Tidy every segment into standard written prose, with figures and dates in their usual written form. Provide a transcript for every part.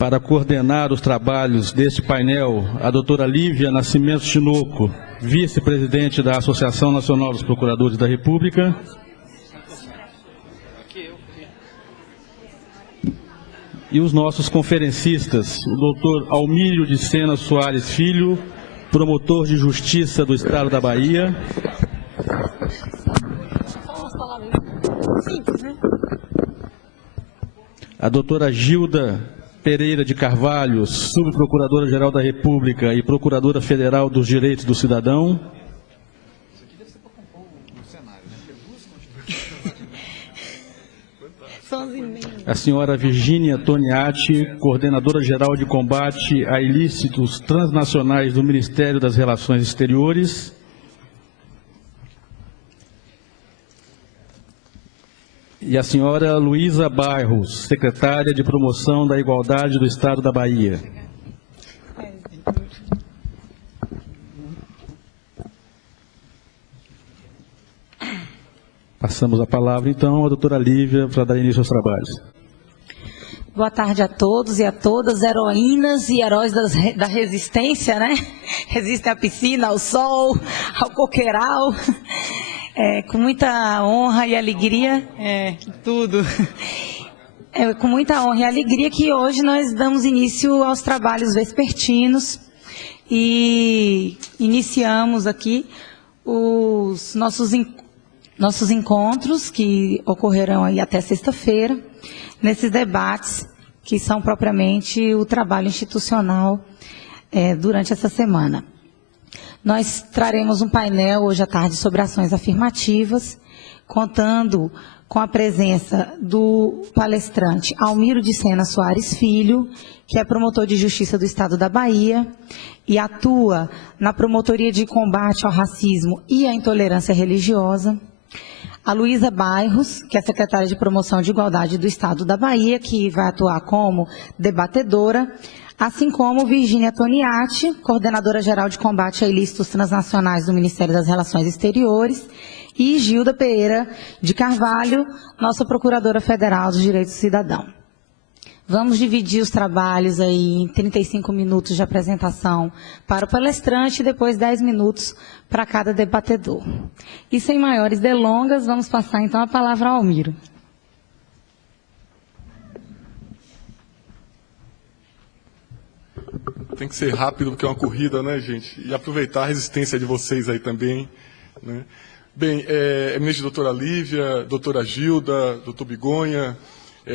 para coordenar os trabalhos deste painel, a doutora Lívia Nascimento Tinoco, vice-presidente da Associação Nacional dos Procuradores da República. E os nossos conferencistas, o doutor Almírio de Sena Soares Filho, promotor de Justiça do Estado da Bahia. A doutora Gilda Pereira de Carvalho, subprocuradora-geral da República e procuradora federal dos Direitos do Cidadão. A senhora Virgínia Toniati, coordenadora-geral de combate a ilícitos transnacionais do Ministério das Relações Exteriores. E a senhora Luísa Bairros, secretária de Promoção da Igualdade do Estado da Bahia. Passamos a palavra, então, à doutora Lívia para dar início aos trabalhos. Boa tarde a todos e a todas, heroínas e heróis da resistência, né? Resistem à piscina, ao sol, ao coqueiral. Com muita honra e alegria, tudo. Com muita honra e alegria que hoje nós damos início aos trabalhos vespertinos e iniciamos aqui os nossos encontros que ocorrerão aí até sexta-feira, nesses debates que são propriamente o trabalho institucional durante essa semana. Nós traremos um painel hoje à tarde sobre ações afirmativas, contando com a presença do palestrante Almírio de Sena Soares Filho, que é promotor de Justiça do Estado da Bahia e atua na Promotoria de Combate ao Racismo e à Intolerância Religiosa. A Luísa Bairros, que é secretária de Promoção de Igualdade do Estado da Bahia, que vai atuar como debatedora, assim como Virgínia Toniati, coordenadora-geral de combate a ilícitos transnacionais do Ministério das Relações Exteriores, e Gilda Pereira de Carvalho, nossa procuradora federal dos Direitos do Cidadão. Vamos dividir os trabalhos aí em 35 minutos de apresentação para o palestrante e depois 10 minutos para cada debatedor. E sem maiores delongas, vamos passar então a palavra ao Almírio. Tem que ser rápido, porque é uma corrida, né, gente? E aproveitar a resistência de vocês aí também, né? Bem, eminente doutora Lívia, doutora Gilda, doutor Bigonha,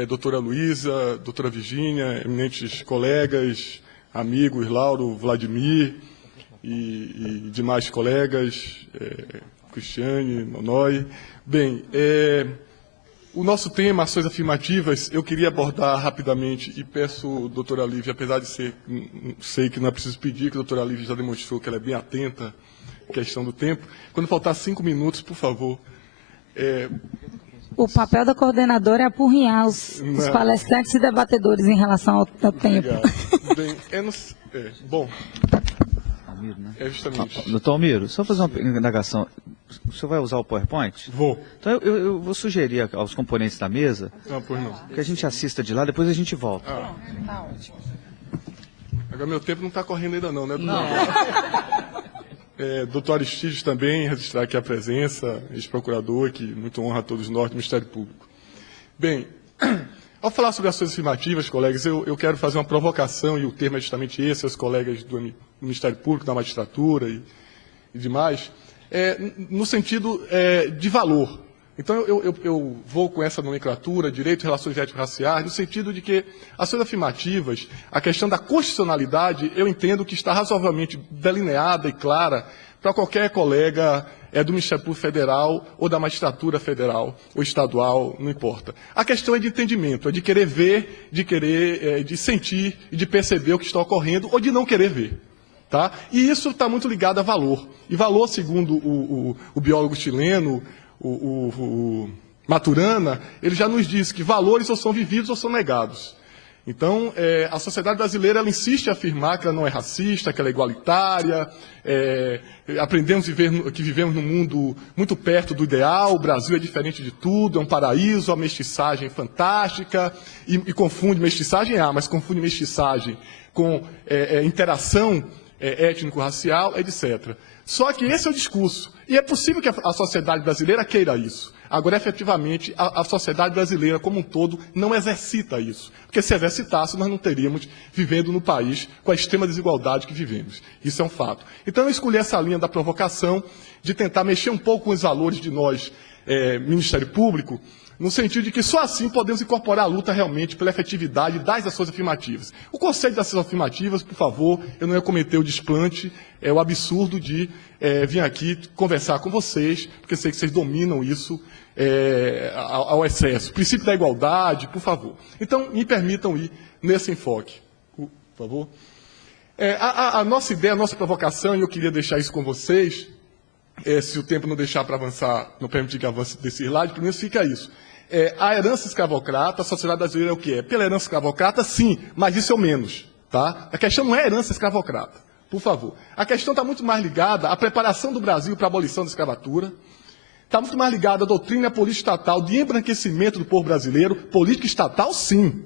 doutora Luísa, doutora Virgínia, eminentes colegas, amigos, Lauro, Vladimir e demais colegas, Cristiane, Nonói. Bem, o nosso tema, ações afirmativas, eu queria abordar rapidamente e peço, doutora Lívia, apesar de sei que não é preciso pedir, que a doutora Lívia já demonstrou que ela é bem atenta à questão do tempo. Quando faltar 5 minutos, por favor. O papel da coordenadora é apurrinhar os palestrantes e debatedores em relação ao tempo. Bem, bom, Almírio, né? Justamente. Doutor Almírio, só fazer uma indagação. O senhor vai usar o PowerPoint? Vou. Então eu vou sugerir aos componentes da mesa que a gente assista de lá, depois a gente volta. Tá ótimo. Agora meu tempo não está correndo ainda não, né? Doutor Aristides também, registrar aqui a presença, ex-procurador, que muito honra a todos nós do Ministério Público. Bem, ao falar sobre ações afirmativas, colegas, eu quero fazer uma provocação, e o termo é justamente esse, aos colegas do Ministério Público, da magistratura e demais, no sentido de valor. Então, eu vou com essa nomenclatura, direito, relações étnico-raciais, no sentido de que ações afirmativas, a questão da constitucionalidade, eu entendo que está razoavelmente delineada e clara para qualquer colega do Ministério Público Federal ou da magistratura federal ou estadual, não importa. A questão é de entendimento, é de querer ver, de sentir e de perceber o que está ocorrendo ou de não querer ver. Tá? E isso está muito ligado a valor. E valor, segundo o biólogo chileno, o Maturana, ele já nos diz que valores ou são vividos ou são negados. Então, a sociedade brasileira ela insiste em afirmar que ela não é racista, que ela é igualitária, aprendemos que vivemos num mundo muito perto do ideal, o Brasil é diferente de tudo, é um paraíso, a mestiçagem fantástica, e confunde mestiçagem, mas confunde mestiçagem com interação étnico-racial, etc. Só que esse é o discurso, e é possível que a sociedade brasileira queira isso. Agora, efetivamente, a sociedade brasileira como um todo não exercita isso. Porque se exercitasse, nós não teríamos vivendo no país com a extrema desigualdade que vivemos. Isso é um fato. Então, eu escolhi essa linha da provocação, de tentar mexer um pouco com os valores de nós, Ministério Público, no sentido de que só assim podemos incorporar a luta realmente pela efetividade das ações afirmativas. O conceito das ações afirmativas, por favor, eu não ia cometer o desplante, o absurdo de vir aqui conversar com vocês, porque sei que vocês dominam isso ao excesso. Princípio da igualdade, por favor. Então, me permitam ir nesse enfoque, por favor. A nossa ideia, a nossa provocação, e eu queria deixar isso com vocês, se o tempo não deixar para avançar, não permitir que avance desse slide, primeiro fica isso. A herança escravocrata, a sociedade brasileira é o que é? Pela herança escravocrata, sim, mas isso é o menos. Tá? A questão não é herança escravocrata, por favor. A questão está muito mais ligada à preparação do Brasil para a abolição da escravatura, está muito mais ligada à doutrina política estatal de embranquecimento do povo brasileiro, política estatal, sim.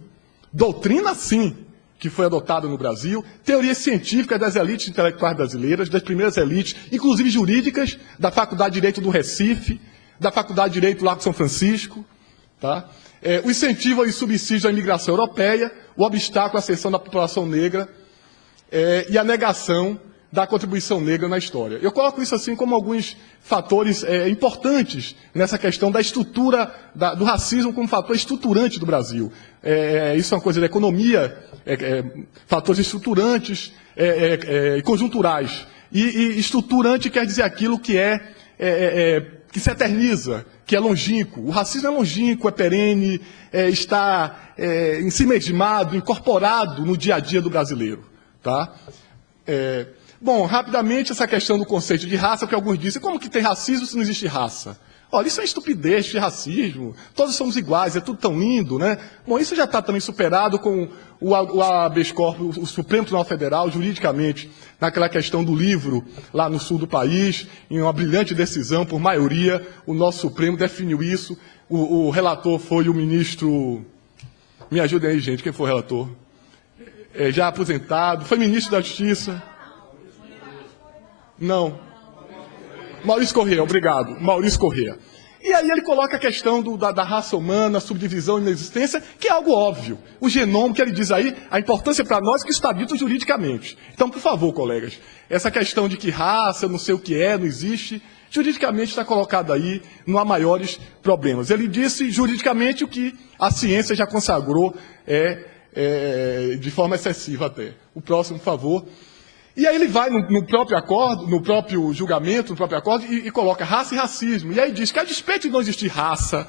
Doutrina, sim, que foi adotada no Brasil, teorias científicas das elites intelectuais brasileiras, das primeiras elites, inclusive jurídicas, da Faculdade de Direito do Recife, da Faculdade de Direito do Largo São Francisco, tá? O incentivo e subsídio à imigração europeia, o obstáculo à ascensão da população negra e a negação da contribuição negra na história. Eu coloco isso assim como alguns fatores importantes nessa questão da estrutura do racismo como fator estruturante do Brasil. Isso é uma coisa da economia, fatores estruturantes e conjunturais. E estruturante quer dizer aquilo que que se eterniza, que é longínquo. O racismo é longínquo, é perene, está em si mesmado, incorporado no dia a dia do brasileiro. Tá? Bom, rapidamente, essa questão do conceito de raça, que alguns dizem, como que tem racismo se não existe raça? Olha, isso é estupidez de racismo, todos somos iguais, é tudo tão lindo, né? Bom, isso já está também superado com o habeas corpus, o Supremo Tribunal Federal, juridicamente, naquela questão do livro, lá no sul do país, em uma brilhante decisão, por maioria, o nosso Supremo definiu isso, o relator foi o ministro... Me ajudem aí, gente, quem foi o relator? Já aposentado, foi ministro da Justiça... Não. Maurício Corrêa, obrigado. Maurício Corrêa. E aí ele coloca a questão da raça humana, subdivisão e inexistência, que é algo óbvio. O genoma, que ele diz aí, a importância para nós que está dito juridicamente. Então, por favor, colegas, essa questão de que raça, não sei o que não existe, juridicamente está colocado aí, não há maiores problemas. Ele disse juridicamente o que a ciência já consagrou de forma excessiva até. O próximo, por favor. E aí ele vai no próprio acordo, no próprio julgamento, no próprio acordo, e coloca raça e racismo. E aí diz que, a despeito de não existir raça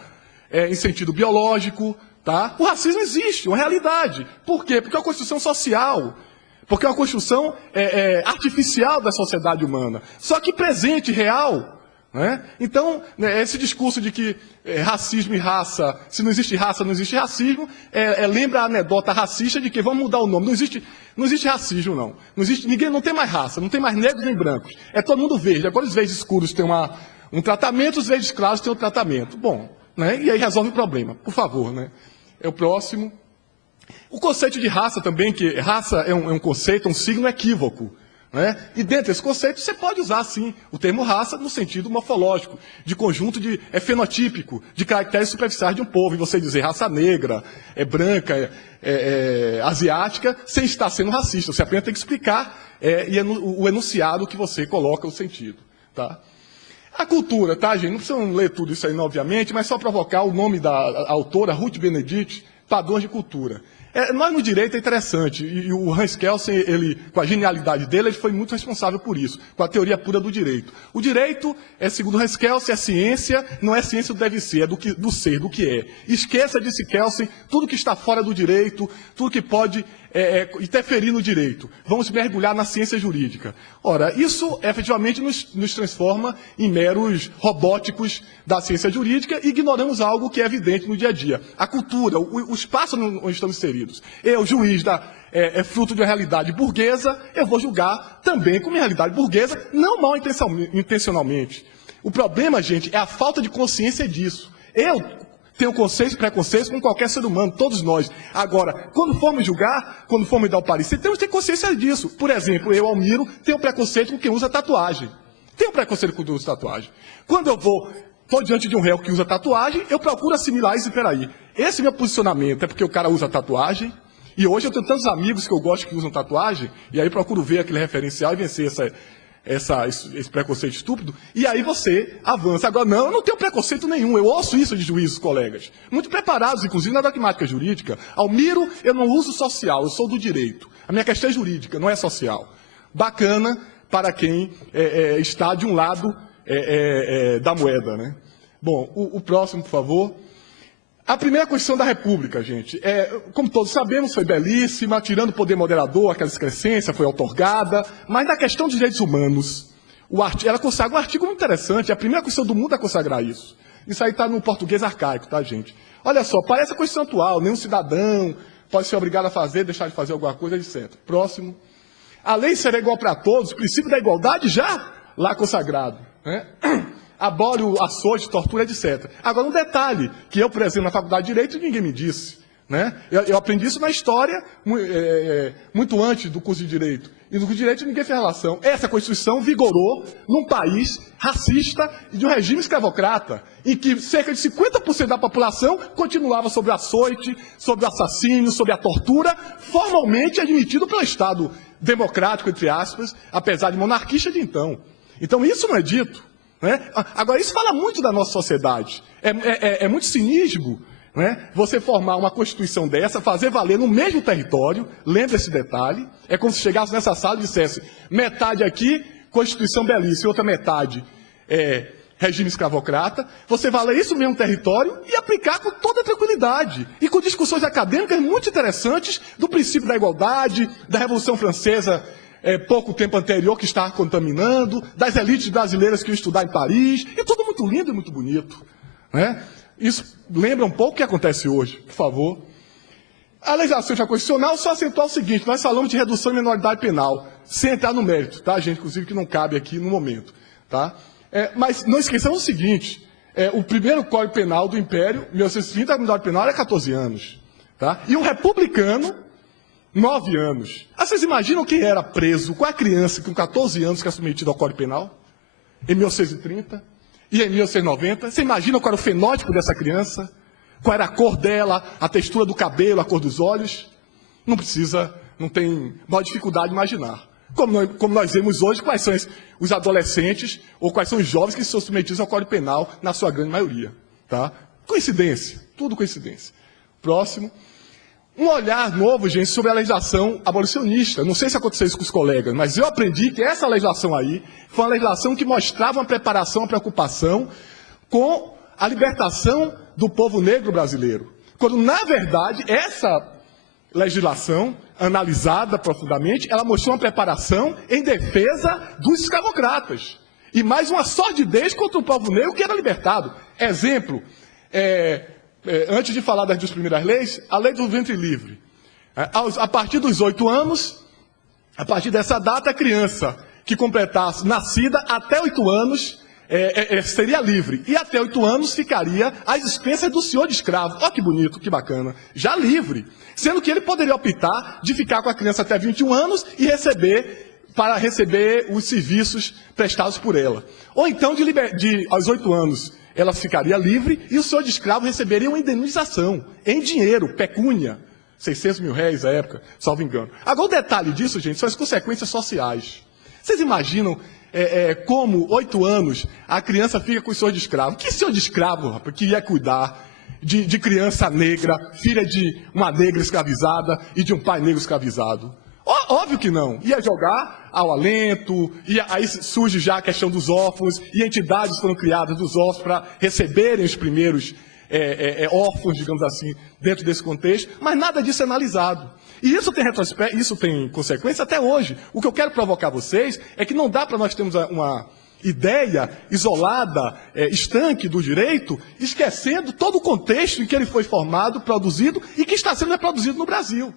em sentido biológico, tá? O racismo existe, uma realidade. Por quê? Porque é uma construção social, porque é uma construção artificial da sociedade humana. Só que presente, real. Né? Então, esse discurso de que racismo e raça, se não existe raça, não existe racismo, lembra a anedota racista de que vamos mudar o nome. Não existe racismo, não. Ninguém não tem mais raça, não tem mais negros nem brancos. É todo mundo verde. Agora os verdes escuros têm um tratamento, os verdes claros têm outro tratamento. Bom, né? E aí resolve o problema. Por favor, né? É o próximo. O conceito de raça também, que raça é um conceito, um signo equívoco. Né? E dentro desse conceito você pode usar, sim, o termo raça no sentido morfológico, de conjunto fenotípico, de caracteres superficiais de um povo. E você dizer raça negra, branca, asiática, sem estar sendo racista. Você apenas tem que explicar o enunciado que você coloca o sentido. Tá? A cultura, tá, gente? Não precisam ler tudo isso aí, obviamente, mas só provocar o nome da autora, Ruth Benedict, Padrões de Cultura. Nós no direito é interessante, e o Hans Kelsen, com a genialidade dele, ele foi muito responsável por isso, com a teoria pura do direito. O direito, segundo Hans Kelsen, é ciência, não é ciência do deve ser, é do ser, do que é. Esqueça, disse Kelsen, tudo que está fora do direito, tudo que pode interferir no direito. Vamos mergulhar na ciência jurídica. Ora, isso efetivamente nos transforma em meros robóticos da ciência jurídica e ignoramos algo que é evidente no dia a dia. A cultura, o espaço onde estamos inseridos. indivíduos. Eu, juiz fruto de uma realidade burguesa, eu vou julgar também com minha realidade burguesa, não mal intencionalmente. O problema, gente, é a falta de consciência disso. Eu tenho conceitos e preconceitos com qualquer ser humano, todos nós. Agora, quando formos julgar, quando formos dar o parecer, temos que ter consciência disso. Por exemplo, eu, Almiro, tenho preconceito com quem usa tatuagem. Tenho preconceito com quem usa tatuagem. Quando eu estou diante de um réu que usa tatuagem, eu procuro assimilar isso e peraí. Esse meu posicionamento é porque o cara usa tatuagem, e hoje eu tenho tantos amigos que eu gosto que usam tatuagem, e aí procuro ver aquele referencial e vencer esse preconceito estúpido, e aí você avança. Agora, não, eu não tenho preconceito nenhum, eu ouço isso de juízes, colegas, muito preparados, inclusive na dogmática jurídica. Almiro, eu não uso social, eu sou do direito. A minha questão é jurídica, não é social. Bacana para quem está de um lado da moeda, né? Bom, o próximo, por favor. A primeira Constituição da República, gente, como todos sabemos, foi belíssima, tirando o poder moderador, aquela excrescência foi outorgada, mas na questão dos direitos humanos, ela consagra um artigo muito interessante, é a primeira Constituição do mundo a consagrar isso. Isso aí está no português arcaico, tá, gente? Olha só, parece a Constituição atual, nenhum cidadão pode ser obrigado a fazer, deixar de fazer alguma coisa, etc. Próximo. A lei será igual para todos, o princípio da igualdade já lá consagrado, né? Abole o açoite, tortura, etc. Agora, um detalhe, que eu, por exemplo, na faculdade de Direito, ninguém me disse, né? Eu aprendi isso na história, muito antes do curso de Direito. E no curso de Direito ninguém fez relação. Essa Constituição vigorou num país racista e de um regime escravocrata, em que cerca de 50% da população continuava sob o açoite, sob o assassínio, sob a tortura, formalmente admitido pelo Estado democrático, entre aspas, apesar de monarquista de então. Então, isso não é dito. Né? Agora, isso fala muito da nossa sociedade. É muito cinismo, né? Você formar uma Constituição dessa, fazer valer no mesmo território, lembra esse detalhe, é como se chegasse nessa sala e dissesse, metade aqui, Constituição belíssima, outra metade regime escravocrata, você valer isso no mesmo território e aplicar com toda tranquilidade, e com discussões acadêmicas muito interessantes do princípio da igualdade, da Revolução Francesa, pouco tempo anterior, que está contaminando, das elites brasileiras que iam estudar em Paris, e tudo muito lindo e muito bonito, né? Isso lembra um pouco o que acontece hoje, por favor. A legislação constitucional só acentuar o seguinte, nós falamos de redução de minoridade penal, sem entrar no mérito, tá, gente? Inclusive que não cabe aqui no momento, tá? Mas não esqueçamos o seguinte, o primeiro Código Penal do Império, 1930, a minoridade penal era 14 anos, tá? E um republicano, 9 anos. Vocês imaginam quem era preso com a criança com 14 anos que é submetido ao Código Penal? Em 1930 e em 1990. Você imagina qual era o fenótipo dessa criança? Qual era a cor dela, a textura do cabelo, a cor dos olhos? Não tem maior dificuldade de imaginar. Como nós vemos hoje, quais são os adolescentes ou quais são os jovens que são submetidos ao Código Penal, na sua grande maioria. Tá? Coincidência, tudo coincidência. Próximo. Um olhar novo, gente, sobre a legislação abolicionista. Não sei se aconteceu isso com os colegas, mas eu aprendi que essa legislação aí foi uma legislação que mostrava uma preparação, uma preocupação com a libertação do povo negro brasileiro. Quando, na verdade, essa legislação, analisada profundamente, ela mostrou uma preparação em defesa dos escravocratas. E mais uma sordidez contra o povo negro que era libertado. Exemplo, antes de falar das duas primeiras leis, a lei do ventre livre. A partir dos 8 anos, a partir dessa data, a criança que completasse, nascida até 8 anos, seria livre. E até 8 anos ficaria às expensas do senhor de escravo. Olha que bonito, que bacana. Já livre. Sendo que ele poderia optar de ficar com a criança até 21 anos e para receber os serviços prestados por ela. Ou então, aos 8 anos, ela ficaria livre e o senhor de escravo receberia uma indenização em dinheiro, pecúnia, 600 mil réis à época, salvo engano. Agora, o detalhe disso, gente, são as consequências sociais. Vocês imaginam como 8 anos a criança fica com o senhor de escravo? Que senhor de escravo, rapaz, que ia cuidar de criança negra, filha de uma negra escravizada e de um pai negro escravizado? Óbvio que não. Ia jogar ao alento, e aí surge já a questão dos órfãos, e entidades foram criadas dos órfãos para receberem os primeiros órfãos, digamos assim, dentro desse contexto, mas nada disso é analisado. E isso tem consequência até hoje. O que eu quero provocar vocês é que não dá para nós termos ideia isolada, estanque do direito, esquecendo todo o contexto em que ele foi formado, produzido e que está sendo reproduzido no Brasil.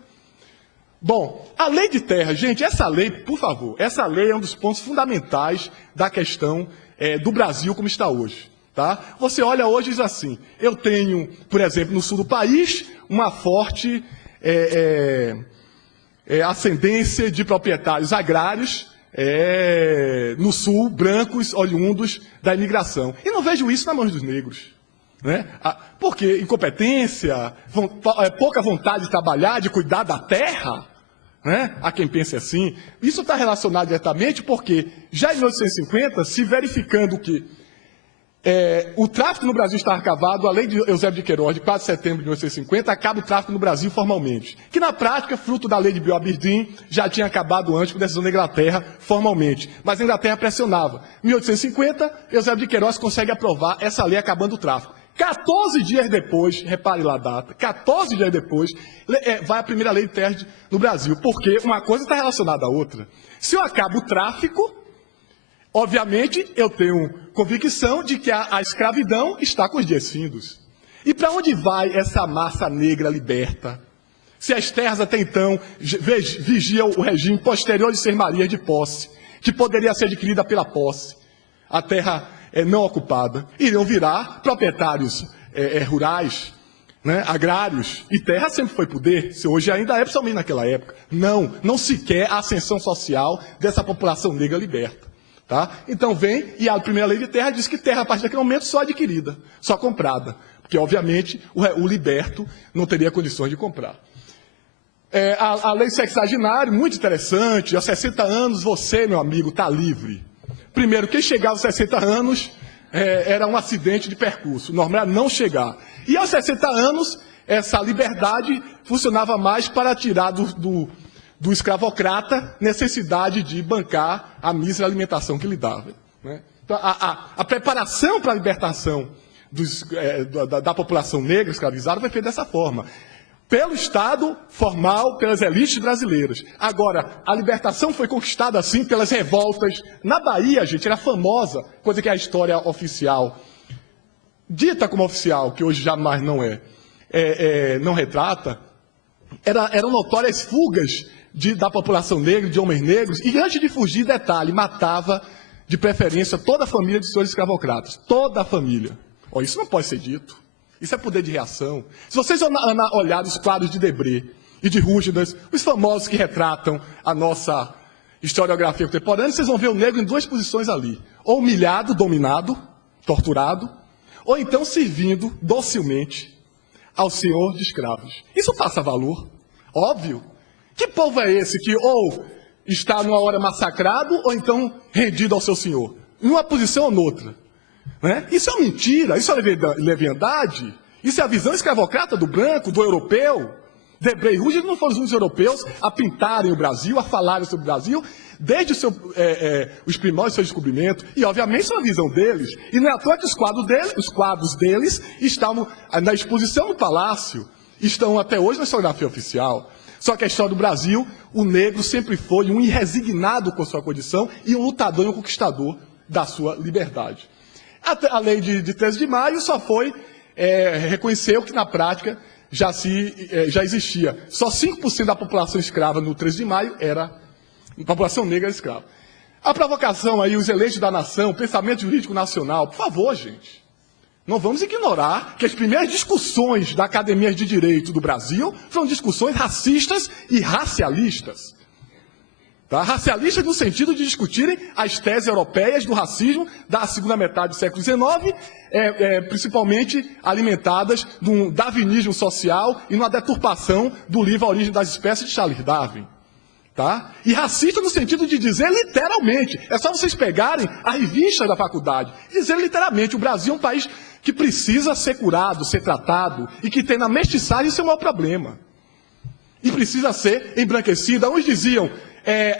Bom, a lei de terra, gente, essa lei, por favor, essa lei é um dos pontos fundamentais da questão do Brasil como está hoje. Tá? Você olha hoje e diz assim, eu tenho, por exemplo, no sul do país, uma forte ascendência de proprietários agrários, no sul, brancos, oriundos da imigração. E não vejo isso na mão dos negros. Né? Porque incompetência, pouca vontade de trabalhar, de cuidar da terra, né? Há quem pense assim. Isso está relacionado diretamente porque, já em 1850, se verificando que o tráfico no Brasil está acabado, a lei de Eusébio de Queiroz, de 4 de setembro de 1850, acaba o tráfico no Brasil formalmente. Que, na prática, fruto da lei de Bill Aberdeen, já tinha acabado antes com decisão da Inglaterra formalmente. Mas a Inglaterra pressionava. Em 1850, Eusébio de Queiroz consegue aprovar essa lei acabando o tráfico. 14 dias depois, repare lá a data, 14 dias depois, vai a primeira lei de terras no Brasil. Porque uma coisa está relacionada à outra. Se eu acabo o tráfico, obviamente, eu tenho convicção de que a escravidão está com os dias findos. E para onde vai essa massa negra liberta? Se as terras até então vigiam o regime posterior de Ser Maria de posse, que poderia ser adquirida pela posse, a terra não ocupada, iriam virar proprietários rurais, né, agrários, e terra sempre foi poder, se hoje ainda é, principalmente naquela época. Não se quer a ascensão social dessa população negra liberta. Tá? Então vem, e a primeira lei de terra diz que terra, a partir daquele momento, só adquirida, só comprada. Porque, obviamente, o liberto não teria condições de comprar. A lei sexagenária, muito interessante, aos 60 anos você, meu amigo, está livre. Primeiro, quem chegava aos 60 anos era um acidente de percurso, o normal era não chegar. E aos 60 anos, essa liberdade funcionava mais para tirar do escravocrata necessidade de bancar a mísera alimentação que lhe dava. Né? Então, a preparação para a libertação da população negra escravizada foi feita dessa forma. Pelo Estado formal, pelas elites brasileiras. Agora, a libertação foi conquistada assim pelas revoltas. Na Bahia, gente, era famosa, coisa que é a história oficial, dita como oficial, que hoje jamais não não retrata, eram notórias fugas da população negra, de homens negros, e antes de fugir, detalhe, matava de preferência toda a família de senhores escravocratas. Toda a família. Isso não pode ser dito. Isso é poder de reação. Se vocês olharem os quadros de Debré e de Rúgidas, os famosos que retratam a nossa historiografia contemporânea, vocês vão ver o negro em duas posições ali. Ou humilhado, dominado, torturado, ou então servindo docilmente ao senhor de escravos. Isso passa valor, óbvio. Que povo é esse que ou está numa hora massacrado ou então rendido ao seu senhor? Em uma posição ou noutra. Né? Isso é mentira, isso é leviandade, isso é a visão escravocrata do branco, do europeu. Debré e Rúgidas não foram os únicos europeus a pintarem o Brasil, a falarem sobre o Brasil, desde os primórdios do seu descobrimento, e obviamente isso é uma visão deles. E não é à toa que os quadros deles estão na exposição do palácio, estão até hoje na historiografia oficial. Só que a história do Brasil, o negro sempre foi um irresignado com sua condição e um lutador e um conquistador da sua liberdade. A lei de 13 de maio só foi reconheceu que na prática já existia. Só 5% da população escrava no 13 de maio era a população negra escrava. A provocação aí, os eleitos da nação, o pensamento jurídico nacional, por favor, gente. Não vamos ignorar que as primeiras discussões da Academia de Direito do Brasil foram discussões racistas e racialistas. Tá? Racialistas no sentido de discutirem as teses europeias do racismo da segunda metade do século XIX, principalmente alimentadas num darwinismo social e numa deturpação do livro A Origem das Espécies de Charles Darwin. Tá? E racista no sentido de dizer literalmente, é só vocês pegarem a revista da faculdade, e dizer literalmente, o Brasil é um país que precisa ser curado, ser tratado, e que tem na mestiçagem seu maior problema. E precisa ser embranquecida. Uns diziam,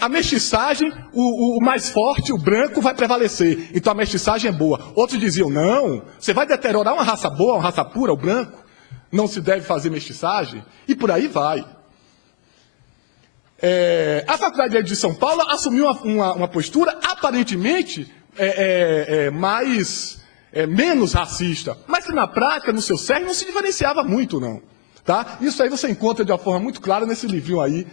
a mestiçagem, o mais forte, o branco, vai prevalecer, então a mestiçagem é boa. Outros diziam, não, você vai deteriorar uma raça boa, uma raça pura, o branco, não se deve fazer mestiçagem, e por aí vai. A Faculdade de Direito de São Paulo assumiu uma postura aparentemente menos racista, mas que na prática, no seu cerne, não se diferenciava muito, não. Tá? Isso aí você encontra de uma forma muito clara nesse livrinho aí,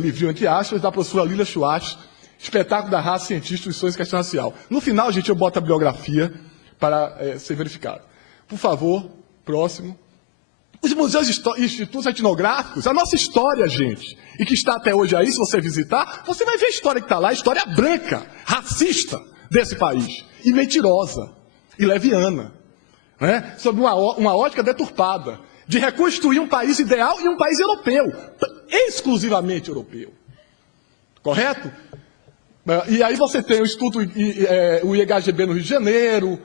livrinho entre aspas, da professora Lila Schwartz, Espetáculo da Raça, Cientista, Instituições e Questão Racial. No final, gente, eu boto a bibliografia para ser verificado. Por favor, próximo. Os museus e institutos etnográficos, a nossa história, gente, e que está até hoje aí, se você visitar, você vai ver a história que está lá, a história branca, racista desse país, e mentirosa, e leviana, né? Sob uma ótica deturpada, de reconstruir um país ideal e um país europeu, exclusivamente europeu. Correto? E aí você tem o Instituto, o IHGB no Rio de Janeiro,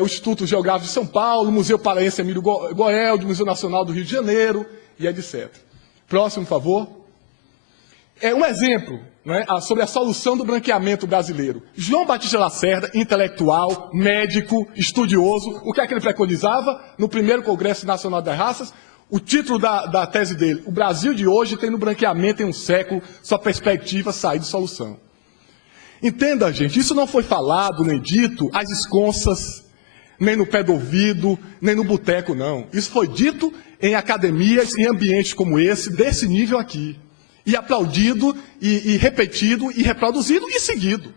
o Instituto Geográfico de São Paulo, o Museu Paraense Emílio Goeldi, o Museu Nacional do Rio de Janeiro, e etc. Próximo, por favor. Um exemplo, né, sobre a solução do branqueamento brasileiro. João Batista Lacerda, intelectual, médico, estudioso, o que é que ele preconizava no primeiro Congresso Nacional das Raças? O título da tese dele: o Brasil de hoje tem no branqueamento em um século sua perspectiva sair de solução. Entenda, gente, isso não foi falado nem dito às esconsas, nem no pé do ouvido, nem no boteco, não. Isso foi dito em academias, em ambientes como esse, desse nível aqui. E aplaudido, e repetido, e reproduzido, e seguido.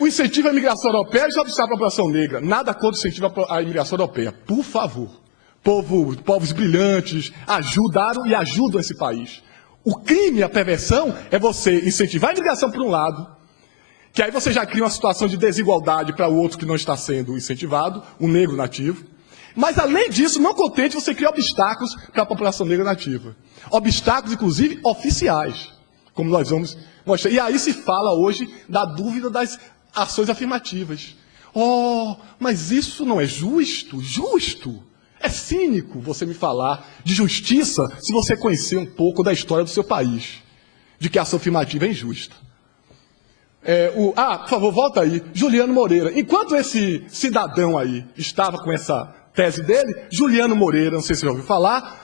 O incentivo à imigração europeia e obstáculo à população negra. Nada contra o incentivo à imigração europeia. Por favor. Povos brilhantes ajudaram e ajudam esse país. O crime, a perversão, é você incentivar a imigração por um lado, que aí você já cria uma situação de desigualdade para o outro que não está sendo incentivado, o negro nativo. Mas, além disso, não contente, você cria obstáculos para a população negra nativa. Obstáculos, inclusive, oficiais, como nós vamos mostrar. E aí se fala hoje da dúvida das ações afirmativas. Oh, mas isso não é justo? Justo? É cínico você me falar de justiça se você conhecer um pouco da história do seu país, de que a ação afirmativa é injusta. Por favor, volta aí. Juliano Moreira. Enquanto esse cidadão aí estava com essa tese dele, Juliano Moreira, não sei se você já ouviu falar,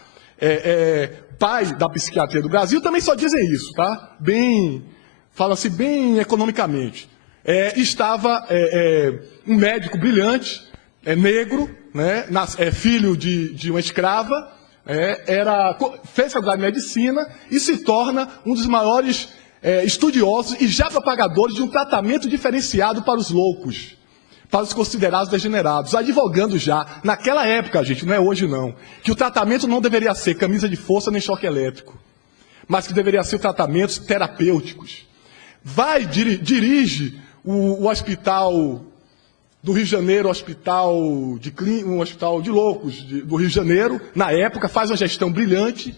pai da psiquiatria do Brasil, também só dizem isso, tá? Fala-se bem economicamente. Estava um médico brilhante, negro, né, filho de uma escrava, fez faculdade de medicina e se torna um dos maiores estudiosos e já propagadores de um tratamento diferenciado para os loucos, para os considerados degenerados, advogando já, naquela época, gente, não é hoje não, que o tratamento não deveria ser camisa de força nem choque elétrico, mas que deveria ser tratamentos terapêuticos. Dirige o hospital do Rio de Janeiro, um hospital de loucos do Rio de Janeiro, na época, faz uma gestão brilhante,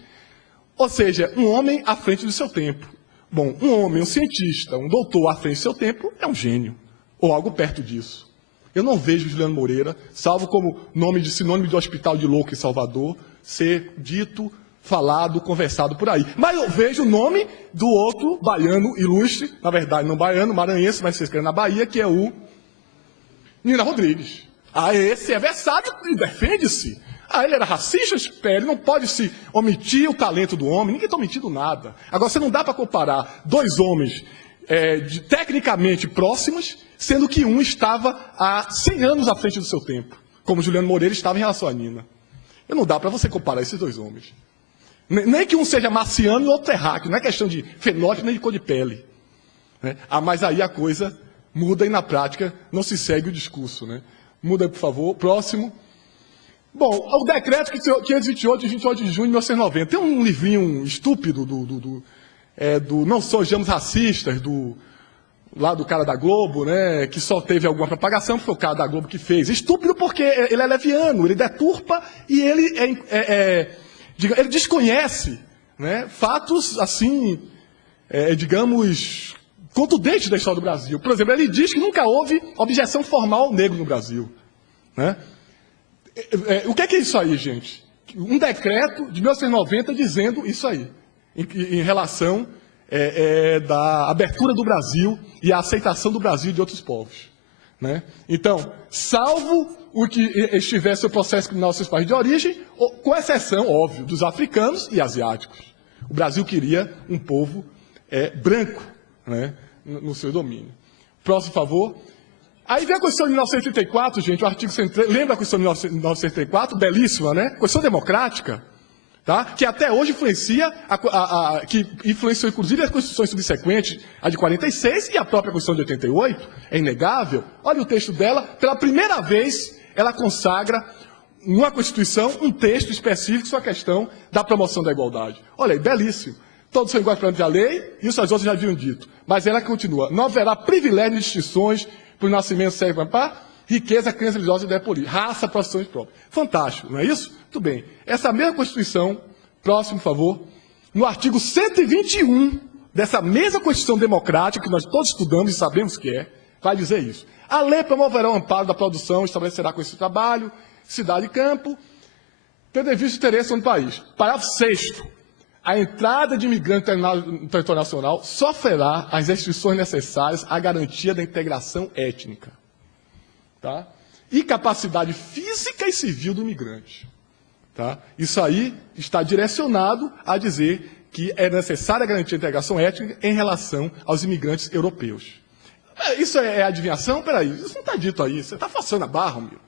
ou seja, um homem à frente do seu tempo. Bom, um homem, um cientista, um doutor à frente do seu tempo é um gênio, ou algo perto disso. Eu não vejo Juliano Moreira, salvo como sinônimo de hospital de louco em Salvador, ser dito, falado, conversado por aí. Mas eu vejo o nome do outro baiano ilustre, na verdade não baiano, maranhense, mas se escreve na Bahia, que é o Nina Rodrigues. Esse é versátil e defende-se. Ele era racista, ele não pode se omitir o talento do homem, ninguém está omitindo nada. Agora, você não dá para comparar dois homens tecnicamente próximos, sendo que um estava há 100 anos à frente do seu tempo, como Juliano Moreira estava em relação a Nina. Não dá para você comparar esses dois homens. Nem que um seja marciano e o outro terráqueo, não é questão de fenótipo nem de cor de pele. Né? Mas aí a coisa muda e na prática não se segue o discurso. Né? Muda, por favor. Próximo. Bom, o decreto 528 de 28 de junho de 1990. Tem um livrinho estúpido do Não Sejamos Racistas, lá do cara da Globo, né, que só teve alguma propagação, foi o cara da Globo que fez. Estúpido porque ele é leviano, ele deturpa e ele ele desconhece, né, fatos, assim, digamos, contundentes da história do Brasil. Por exemplo, ele diz que nunca houve objeção formal ao negro no Brasil. Né? O que é isso aí, gente? Um decreto de 1990 dizendo isso aí, em relação da abertura do Brasil e a aceitação do Brasil de outros povos. Né? Então, salvo o que estivesse o processo criminal nos seus países de origem, com exceção, óbvio, dos africanos e asiáticos. O Brasil queria um povo branco, né, no seu domínio. Próximo, por favor. Aí vem a Constituição de 1934, gente, o artigo 103, lembra a Constituição de 1934? Belíssima, né? Constituição democrática, tá? Que até hoje influencia, que influenciou inclusive as constituições subsequentes, a de 46 e a própria Constituição de 88, é inegável. Olha o texto dela, pela primeira vez ela consagra numa Constituição um texto específico sobre a questão da promoção da igualdade. Olha aí, belíssimo. Todos são iguais perante a lei, isso as outras já haviam dito. Mas ela continua, não haverá privilégio de distinções por nascimento, sexo, riqueza, crença religiosa e ideia política, raça, profissões próprias. Fantástico, não é isso? Tudo bem. Essa mesma Constituição, próximo, por favor, no artigo 121 dessa mesma Constituição democrática, que nós todos estudamos e sabemos que é, vai dizer isso. A lei promoverá o amparo da produção, estabelecerá com esse trabalho, cidade e campo, tendo em vista o interesse do país. Parágrafo 6º. A entrada de imigrantes no território nacional sofrerá as restrições necessárias à garantia da integração étnica, tá? E capacidade física e civil do imigrante. Tá? Isso aí está direcionado a dizer que é necessária garantir a integração étnica em relação aos imigrantes europeus. Isso é adivinhação? Peraí, isso não está dito aí, você está forçando a barra, meu.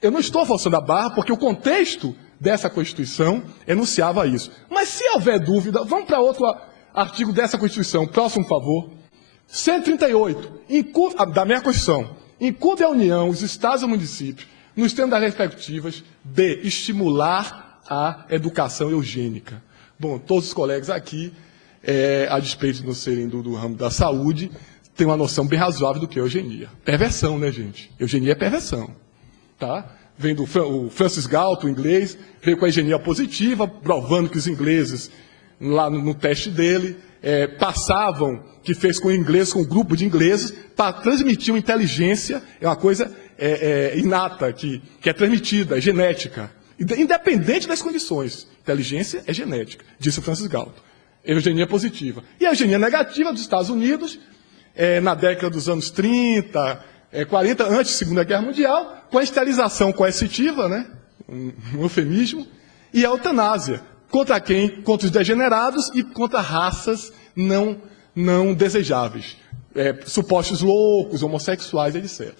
Eu não estou forçando a barra porque o contexto dessa Constituição enunciava isso. Mas se houver dúvida, vamos para outro artigo dessa Constituição. Próximo, por favor. 138, da minha Constituição. Incumbe a União, os Estados e municípios, nos termos das respectivas, de estimular a educação eugênica. Bom, todos os colegas aqui, a despeito de não serem do ramo da saúde, têm uma noção bem razoável do que é eugenia. Perversão, né, gente? Eugenia é perversão. Tá? Vem do Francis Galton, o inglês, veio com a eugenia positiva, provando que os ingleses, lá no teste dele, passavam, que fez com ingleses, com um grupo de ingleses, para transmitir uma inteligência, é uma coisa inata, que é transmitida, é genética, independente das condições. Inteligência é genética, disse o Francis Galton. Eugenia positiva. E a eugenia negativa dos Estados Unidos, na década dos anos 30, 40, antes da Segunda Guerra Mundial, com a esterilização coercitiva, né? Um eufemismo, e a eutanásia. Contra quem? Contra os degenerados e contra raças não desejáveis. Supostos loucos, homossexuais, etc.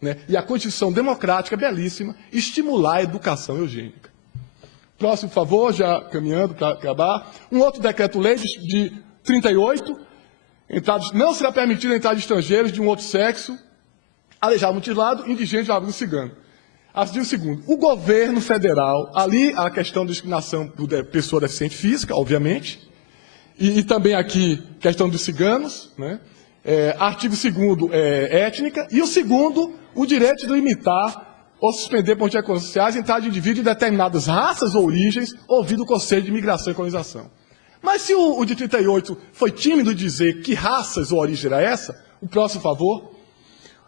Né? E a Constituição Democrática, belíssima, estimular a educação eugênica. Próximo, por favor, já caminhando para acabar. Um outro decreto-lei de 38, não será permitida a entrada de estrangeiros de um outro sexo, aleijado, mutilado, indigente, árabe, cigano. Artigo 2º. O governo federal, ali a questão da discriminação por pessoa deficiente física, obviamente, e também aqui questão dos ciganos, né? Artigo 2º, étnica, e o 2º, o direito de limitar ou suspender por motivos sociais a entrada de indivíduos de determinadas raças ou origens, ouvido o Conselho de Imigração e Colonização. Mas se o de 38 foi tímido de dizer que raças ou origem era essa, o próximo, por favor.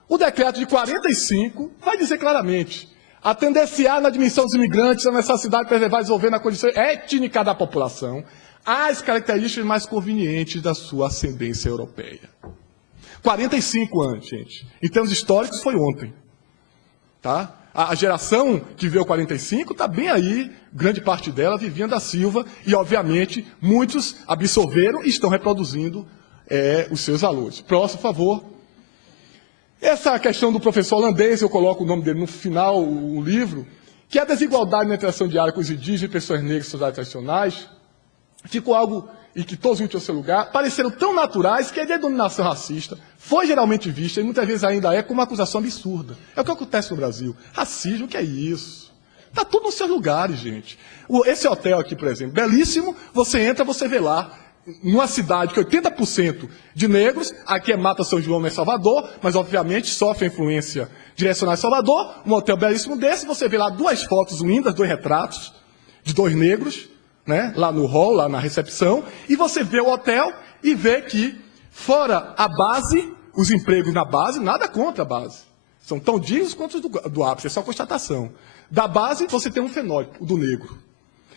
O decreto de 45 vai dizer claramente: a tendenciar na admissão dos imigrantes a necessidade de preservar e desenvolver na condição étnica da população as características mais convenientes da sua ascendência europeia. 45 anos, gente. Em termos históricos, foi ontem. Tá? A geração que veio 45 está bem aí, grande parte dela vivia da Silva, e, obviamente, muitos absorveram e estão reproduzindo os seus valores. Próximo, por favor. Essa questão do professor holandês, eu coloco o nome dele no final, o livro, que a desigualdade na interação diária com os indígenas e pessoas negras e sociedades tradicionais, ficou algo, e que todos tinham seu lugar, pareceram tão naturais que a denominação racista foi geralmente vista, e muitas vezes ainda como uma acusação absurda. É o que acontece no Brasil. Racismo, o que é isso? Está tudo nos seus lugares, gente. Esse hotel aqui, por exemplo, belíssimo, você entra, você vê lá, numa cidade que 80% de negros, aqui é Mata São João, não é Salvador, mas obviamente sofre a influência direcional em Salvador, um hotel belíssimo desse, você vê lá 2 fotos lindas, 2 retratos de 2 negros, né, lá no hall, lá na recepção, e você vê o hotel e vê que, fora a base, os empregos na base, nada contra a base. São tão dignos quanto os do ápice, é só constatação. Da base, você tem um fenótipo, o do negro.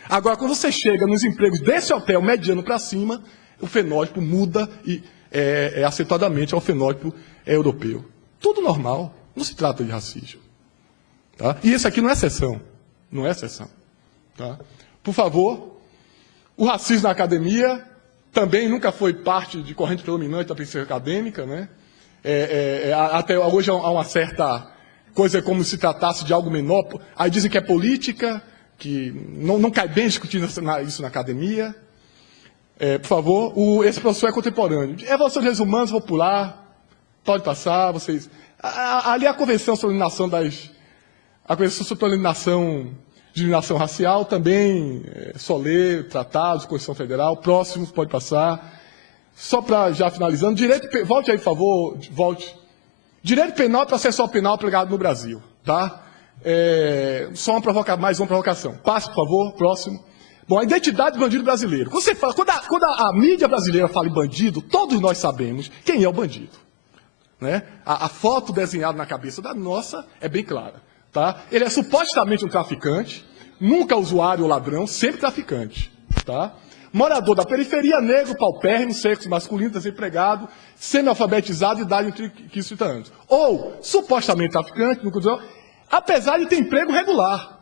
Agora, quando você chega nos empregos desse hotel mediano para cima, o fenótipo muda e acentuadamente ao fenótipo europeu. Tudo normal, não se trata de racismo. Tá? E esse aqui não é exceção. Não é exceção. Tá? Por favor, o racismo na academia também nunca foi parte de corrente predominante da pesquisa acadêmica, né? até hoje há uma certa coisa como se tratasse de algo menor, aí dizem que é política, que não cai bem discutir isso na academia. Por favor, esse professor é contemporâneo. Evolução de Direitos Humanos, vou pular, pode passar, vocês... Ali a Convenção sobre a Eliminação a Convenção sobre a Eliminação de Discriminação Racial, também, só ler, tratados, Constituição Federal, próximo, pode passar. Só para já finalizando, volte aí, por favor, volte. Direito penal e processual penal aplicado no Brasil, tá? Só mais uma provocação. Passe, por favor, próximo. Bom, a identidade do bandido brasileiro. Quando a mídia brasileira fala em bandido, todos nós sabemos quem é o bandido. Né? A foto desenhada na cabeça da nossa é bem clara. Tá? Ele é supostamente um traficante, nunca usuário ou ladrão, sempre traficante. Tá? Morador da periferia, negro, paupérrimo, sexo masculino, desempregado, semi-alfabetizado, idade entre 15 e 30 anos. Ou, supostamente traficante, nunca usuário, apesar de ter emprego regular.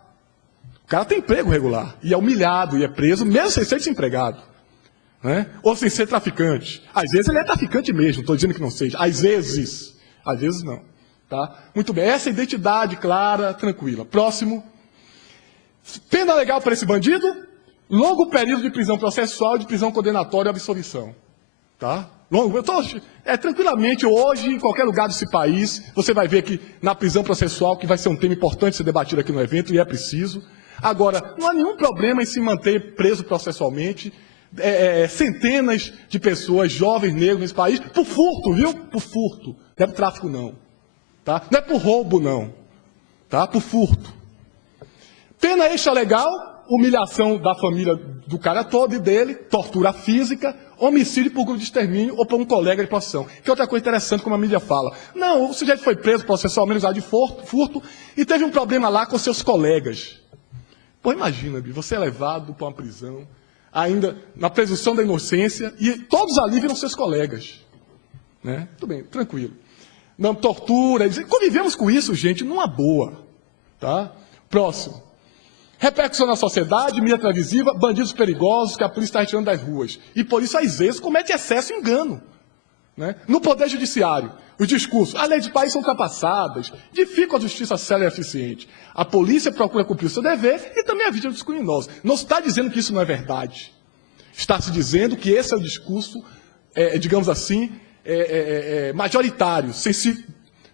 O cara tem emprego regular, e é humilhado, e é preso, mesmo sem ser desempregado. Né? Ou sem ser traficante. Às vezes ele é traficante mesmo, estou dizendo que não seja. Às vezes não. Tá? Muito bem, essa identidade clara, tranquila. Próximo. Pena legal para esse bandido? Longo período de prisão processual, de prisão condenatória e absolvição. Tá? Tranquilamente, hoje, em qualquer lugar desse país, você vai ver que na prisão processual, que vai ser um tema importante ser debatido aqui no evento, e é preciso. Agora, não há nenhum problema em se manter preso processualmente centenas de pessoas, jovens negros nesse país, por furto, viu? Por furto. Não é por tráfico, não. Tá? Não é por roubo, não. Tá? Por furto. Pena extralegal, humilhação da família do cara todo e dele, tortura física, homicídio por grupo de extermínio ou por um colega de profissão. Que é outra coisa interessante, como a mídia fala. Não, o sujeito foi preso processualmente de furto e teve um problema lá com seus colegas. Pô, imagina, você é levado para uma prisão, ainda na presunção da inocência, e todos ali viram seus colegas. Né? Tudo bem, tranquilo. Não, tortura, convivemos com isso, gente, numa boa. Tá? Próximo. Repercussão na sociedade, mídia televisiva, bandidos perigosos que a polícia está retirando das ruas. E por isso, às vezes, comete excesso e engano. Né? No Poder Judiciário, os discursos, as leis de país são ultrapassadas, dificultam a justiça célere e eficiente. A polícia procura cumprir o seu dever e também a vítima dos criminosos. Não se está dizendo que isso não é verdade. Está se dizendo que esse é o discurso, digamos assim, majoritário, sem se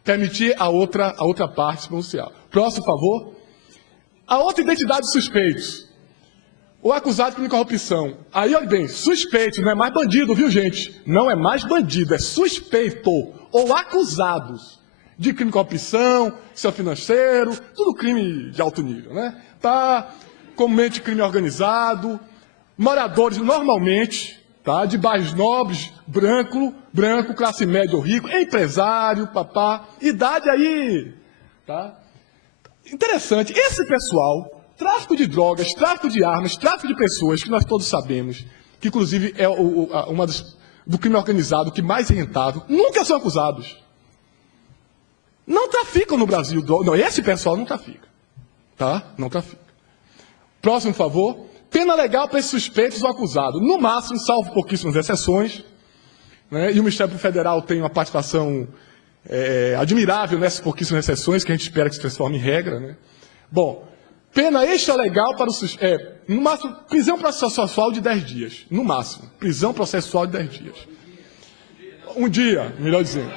permitir a outra parte se pronunciar. Próximo, por favor. A outra identidade dos suspeitos. O acusado de crime de corrupção. Aí, olha bem, suspeito, não é mais bandido, viu, gente? Não é mais bandido, é suspeito ou acusados de crime de corrupção, seu financeiro, tudo crime de alto nível, né? Tá? Comumente crime organizado, moradores normalmente, tá? De bairros nobres, branco, classe média ou rico, empresário, papá, idade aí, tá? Interessante, esse pessoal, tráfico de drogas, tráfico de armas, tráfico de pessoas, que nós todos sabemos, que inclusive é do crime organizado que mais é rentável, nunca são acusados. Não traficam no Brasil, não, esse pessoal não trafica. Tá? Não trafica. Próximo, por favor. Pena legal para esses suspeitos ou acusados. No máximo, salvo pouquíssimas exceções, né? E o Ministério Federal tem uma participação admirável nessas pouquíssimas exceções, que a gente espera que se transforme em regra. Né? Bom, pena extralegal para o suspeito. No máximo, prisão processual de 10 dias. No máximo, prisão processual de 10 dias. Um dia, melhor dizendo.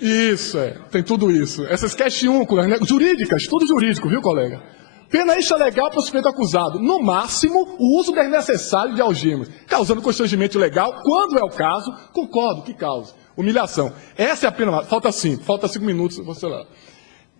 Isso, tem tudo isso. Essas questiúnculas, né? Jurídicas, tudo jurídico, viu, colega? Pena extralegal para o suspeito acusado. No máximo, o uso desnecessário de algemas, causando constrangimento ilegal, quando é o caso, concordo que causa. Humilhação. Essa é a pena. Falta 5 minutos, você lá.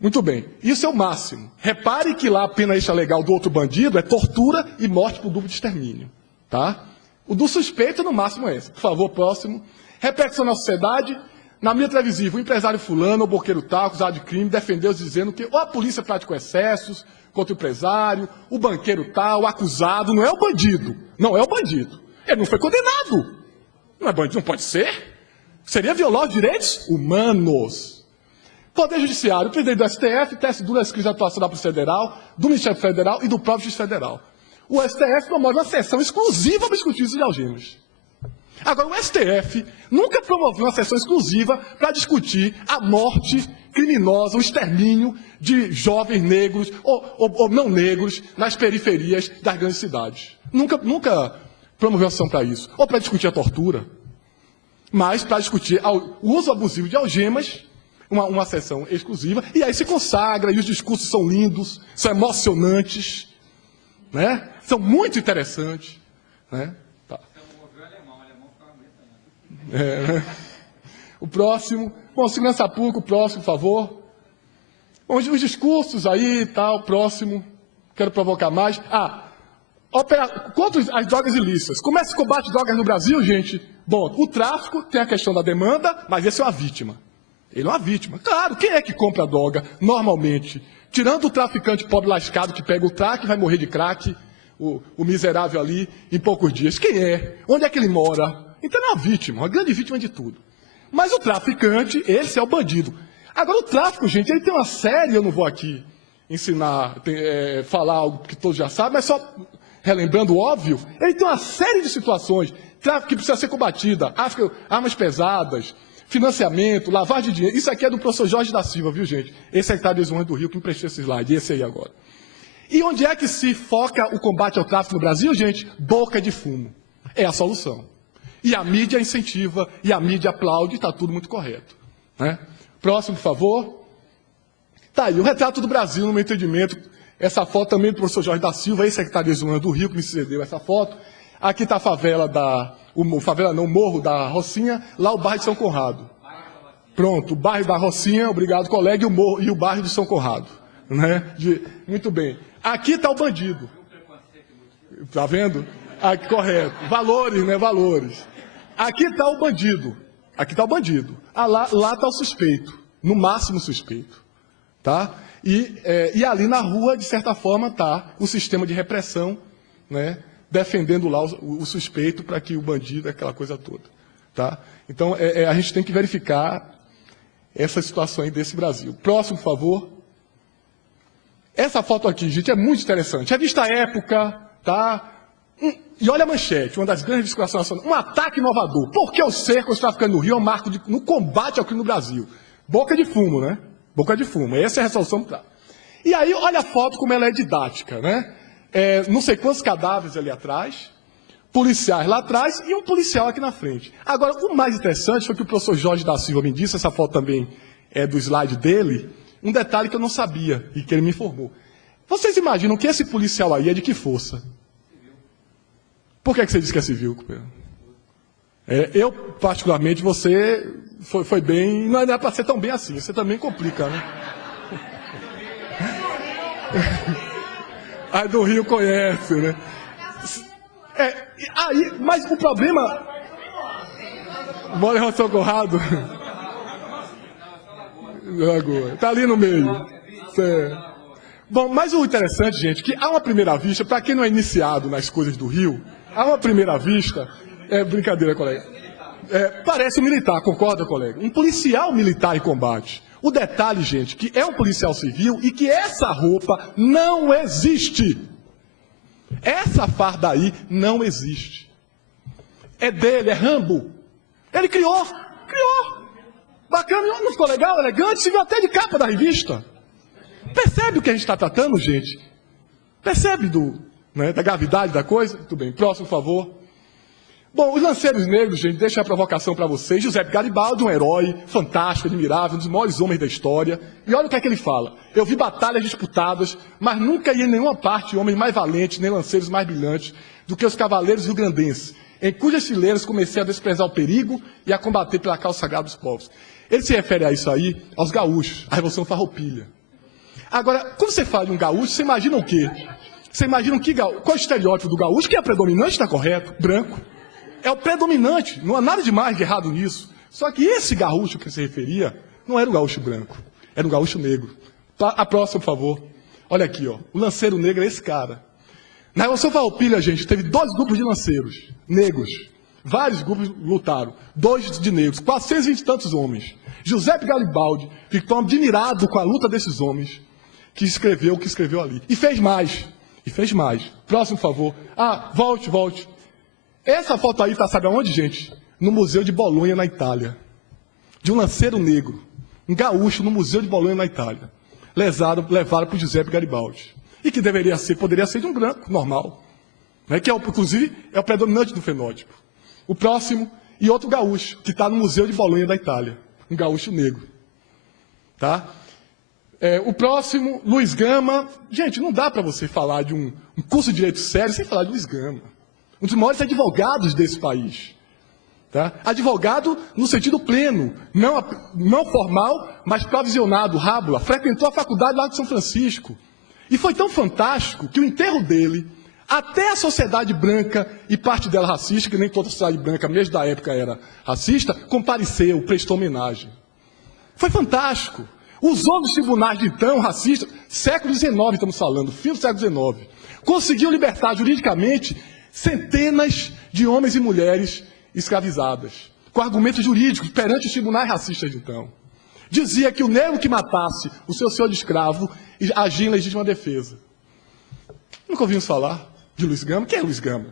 Muito bem. Isso é o máximo. Repare que lá a pena extralegal do outro bandido é tortura e morte por duplo de extermínio. Tá? O do suspeito, no máximo, é esse. Por favor, próximo. Repercussão na sociedade. Na mídia televisiva, o empresário fulano, o boqueiro tal, acusado de crime, defendeu-se dizendo que ou a polícia praticou excessos contra o empresário, o banqueiro tal, o acusado, não é o bandido. Não é o bandido. Ele não foi condenado. Não é bandido, não pode ser. Seria violar os direitos humanos. Poder Judiciário, o presidente do STF, teste dura as crises de atuação da Polícia Federal, do Ministério Federal e do próprio Justiça Federal. O STF promove uma sessão exclusiva para discutir isso de algemas. Agora, o STF nunca promoveu uma sessão exclusiva para discutir a morte criminosa, o extermínio de jovens negros ou não negros nas periferias das grandes cidades. Nunca promoveu ação para isso. Ou para discutir a tortura, mas para discutir o uso abusivo de algemas, uma sessão exclusiva, e aí se consagra, e os discursos são lindos, são emocionantes, né? São muito interessantes. Né? Tá. O próximo. Bom, segurança pública, o próximo, por favor. Bom, os discursos aí e tal, próximo. Quero provocar mais. Contra as drogas ilícitas. Como é que se combate drogas no Brasil, gente? Bom, o tráfico tem a questão da demanda, mas esse é uma vítima. Ele é uma vítima. Claro, quem é que compra a droga normalmente? Tirando o traficante pobre lascado que pega o crack e vai morrer de crack, o miserável ali, em poucos dias. Quem é? Onde é que ele mora? Então ele é uma vítima, uma grande vítima de tudo. Mas o traficante, esse é o bandido. Agora, o tráfico, gente, ele tem uma série, eu não vou aqui ensinar, falar algo que todos já sabem, mas só relembrando o óbvio, ele tem uma série de situações. Tráfico que precisa ser combatida, armas pesadas, financiamento, lavagem de dinheiro. Isso aqui é do professor Jorge da Silva, viu, gente? Esse é que está do Desenvolvimento do Rio, que me prestou esse slide, esse aí agora. E onde é que se foca o combate ao tráfico no Brasil, gente? Boca de fumo. É a solução. E a mídia incentiva, e a mídia aplaude, está tudo muito correto. Né? Próximo, por favor. Tá aí, o retrato do Brasil, no meu entendimento. Essa foto também do professor Jorge da Silva, esse é que está do Desenvolvimento do Rio, que me cedeu essa foto. Aqui está a favela o Morro da Rocinha, lá o bairro de São Conrado. Pronto, o bairro da Rocinha, obrigado, colega, e o bairro de São Conrado. Né? Muito bem. Aqui está o bandido. Está vendo? Aqui, correto. Valores, né? Valores. Aqui está o bandido. Aqui está o bandido. Lá está o suspeito. No máximo suspeito. Tá? E ali na rua, de certa forma, está o sistema de repressão, né? Defendendo lá o suspeito para que o bandido, aquela coisa toda. Tá? Então, a gente tem que verificar essa situação aí desse Brasil. Próximo, por favor. Essa foto aqui, gente, é muito interessante. Revista Época, tá? E olha a manchete, uma das grandes discussões nacionais. Um ataque inovador. Por que o cerco aos traficantes no Rio é um marco no combate ao crime no Brasil? Boca de fumo, né? Boca de fumo. Essa é a resolução. E aí, olha a foto como ela é didática, né? Não sei quantos cadáveres ali atrás, policiais lá atrás e um policial aqui na frente. Agora, o mais interessante foi que o professor Jorge da Silva me disse, essa foto também é do slide dele, um detalhe que eu não sabia e que ele me informou. Vocês imaginam que esse policial aí é de que força? Por que você disse que é civil, companheiro? Eu, particularmente, você foi bem... Não é para ser tão bem assim, você também complica, né? Aí do Rio conhece, né? Mas o problema... Mora em São Conrado? Está ali no meio. Certo. Bom, mas o interessante, gente, que há uma primeira vista, para quem não é iniciado nas coisas do Rio, há uma primeira vista... brincadeira, colega. Parece um militar, concorda, colega? Um policial militar em combate. O detalhe, gente, que é um policial civil e que essa roupa não existe. Essa farda aí não existe. É dele, é Rambo. Ele criou. Bacana, não ficou legal, elegante, se viu até de capa da revista. Percebe o que a gente está tratando, gente? Percebe da gravidade da coisa? Muito bem, próximo, por favor. Bom, os lanceiros negros, gente, deixa a provocação para vocês. José Garibaldi, um herói fantástico, admirável, um dos maiores homens da história. E olha o que é que ele fala. Eu vi batalhas disputadas, mas nunca ia em nenhuma parte homens mais valentes, nem lanceiros mais brilhantes do que os cavaleiros rio-grandenses, em cujas fileiras comecei a desprezar o perigo e a combater pela causa sagrada dos povos. Ele se refere a isso aí, aos gaúchos, a Revolução Farroupilha. Agora, quando você fala de um gaúcho, você imagina o quê? Você imagina qual é o estereótipo do gaúcho, que é predominante, está correto, branco. É o predominante, não há nada de mais de errado nisso. Só que esse gaúcho que se referia não era o gaúcho branco, era um gaúcho negro. A próxima, por favor. Olha aqui, ó. O lanceiro negro é esse cara. Na Revolução Farroupilha, gente, teve 2 grupos de lanceiros negros. Vários grupos lutaram. 2 de negros, 420 e tantos homens. José Garibaldi ficou admirado com a luta desses homens que escreveu o que escreveu ali. E fez mais. Próximo, por favor. Volte. Essa foto aí está, sabe aonde, gente? No Museu de Bolonha, na Itália. De um lanceiro negro, um gaúcho, no Museu de Bolonha, na Itália. Levaram para o Giuseppe Garibaldi. E que poderia ser de um branco, normal. Né? Que, inclusive, é o predominante do fenótipo. O próximo, e outro gaúcho, que está no Museu de Bolonha, da Itália. Um gaúcho negro. Tá? O próximo, Luiz Gama. Gente, não dá para você falar de um curso de direito sério sem falar de Luiz Gama. Um dos maiores advogados desse país. Tá? Advogado no sentido pleno, não formal, mas provisionado, rábula. Frequentou a faculdade lá de São Francisco. E foi tão fantástico que o enterro dele, até a sociedade branca, e parte dela racista, que nem toda a sociedade branca, mesmo da época, era racista, compareceu, prestou homenagem. Foi fantástico. Usou nos tribunais de então, racista, século XIX estamos falando, fim do século XIX. Conseguiu libertar juridicamente centenas de homens e mulheres escravizadas, com argumentos jurídicos perante os tribunais racistas de então. Dizia que o negro que matasse o seu senhor de escravo agia em legítima defesa. Nunca ouvimos falar de Luiz Gama. Quem é Luiz Gama?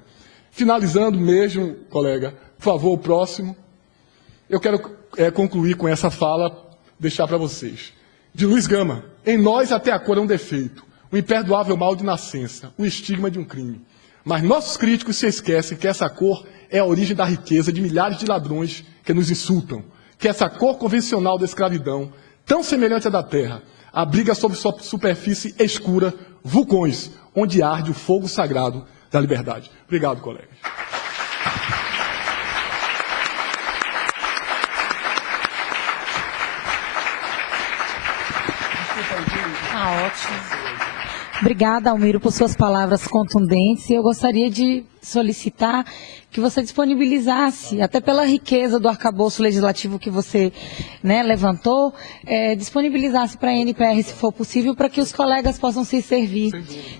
Finalizando mesmo, colega, por favor, o próximo. Eu quero concluir com essa fala, deixar para vocês. De Luiz Gama: em nós até a cor é um defeito, o imperdoável mal de nascença, o estigma de um crime. Mas nossos críticos se esquecem que essa cor é a origem da riqueza de milhares de ladrões que nos insultam, que essa cor convencional da escravidão, tão semelhante à da terra, abriga sobre sua superfície escura vulcões, onde arde o fogo sagrado da liberdade. Obrigado, colegas. Ótimo. Obrigada, Almiro, por suas palavras contundentes. Eu gostaria de solicitar que você disponibilizasse, até pela riqueza do arcabouço legislativo que você levantou, disponibilizasse para a NPR, se for possível, para que os colegas possam se servir.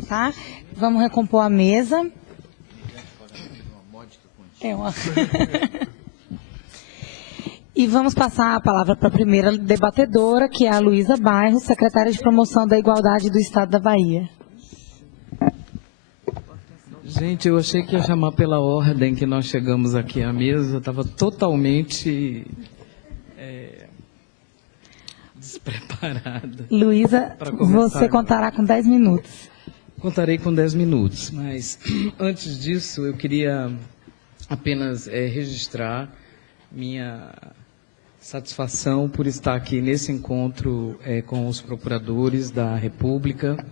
Tá? Vamos recompor a mesa. E vamos passar a palavra para a primeira debatedora, que é a Luísa Bairro, secretária de Promoção da Igualdade do Estado da Bahia. Gente, eu achei que ia chamar pela ordem que nós chegamos aqui à mesa, estava totalmente despreparada. Luísa, você contará com 10 minutos. Contarei com 10 minutos, mas antes disso eu queria apenas registrar minha satisfação por estar aqui nesse encontro com os procuradores da República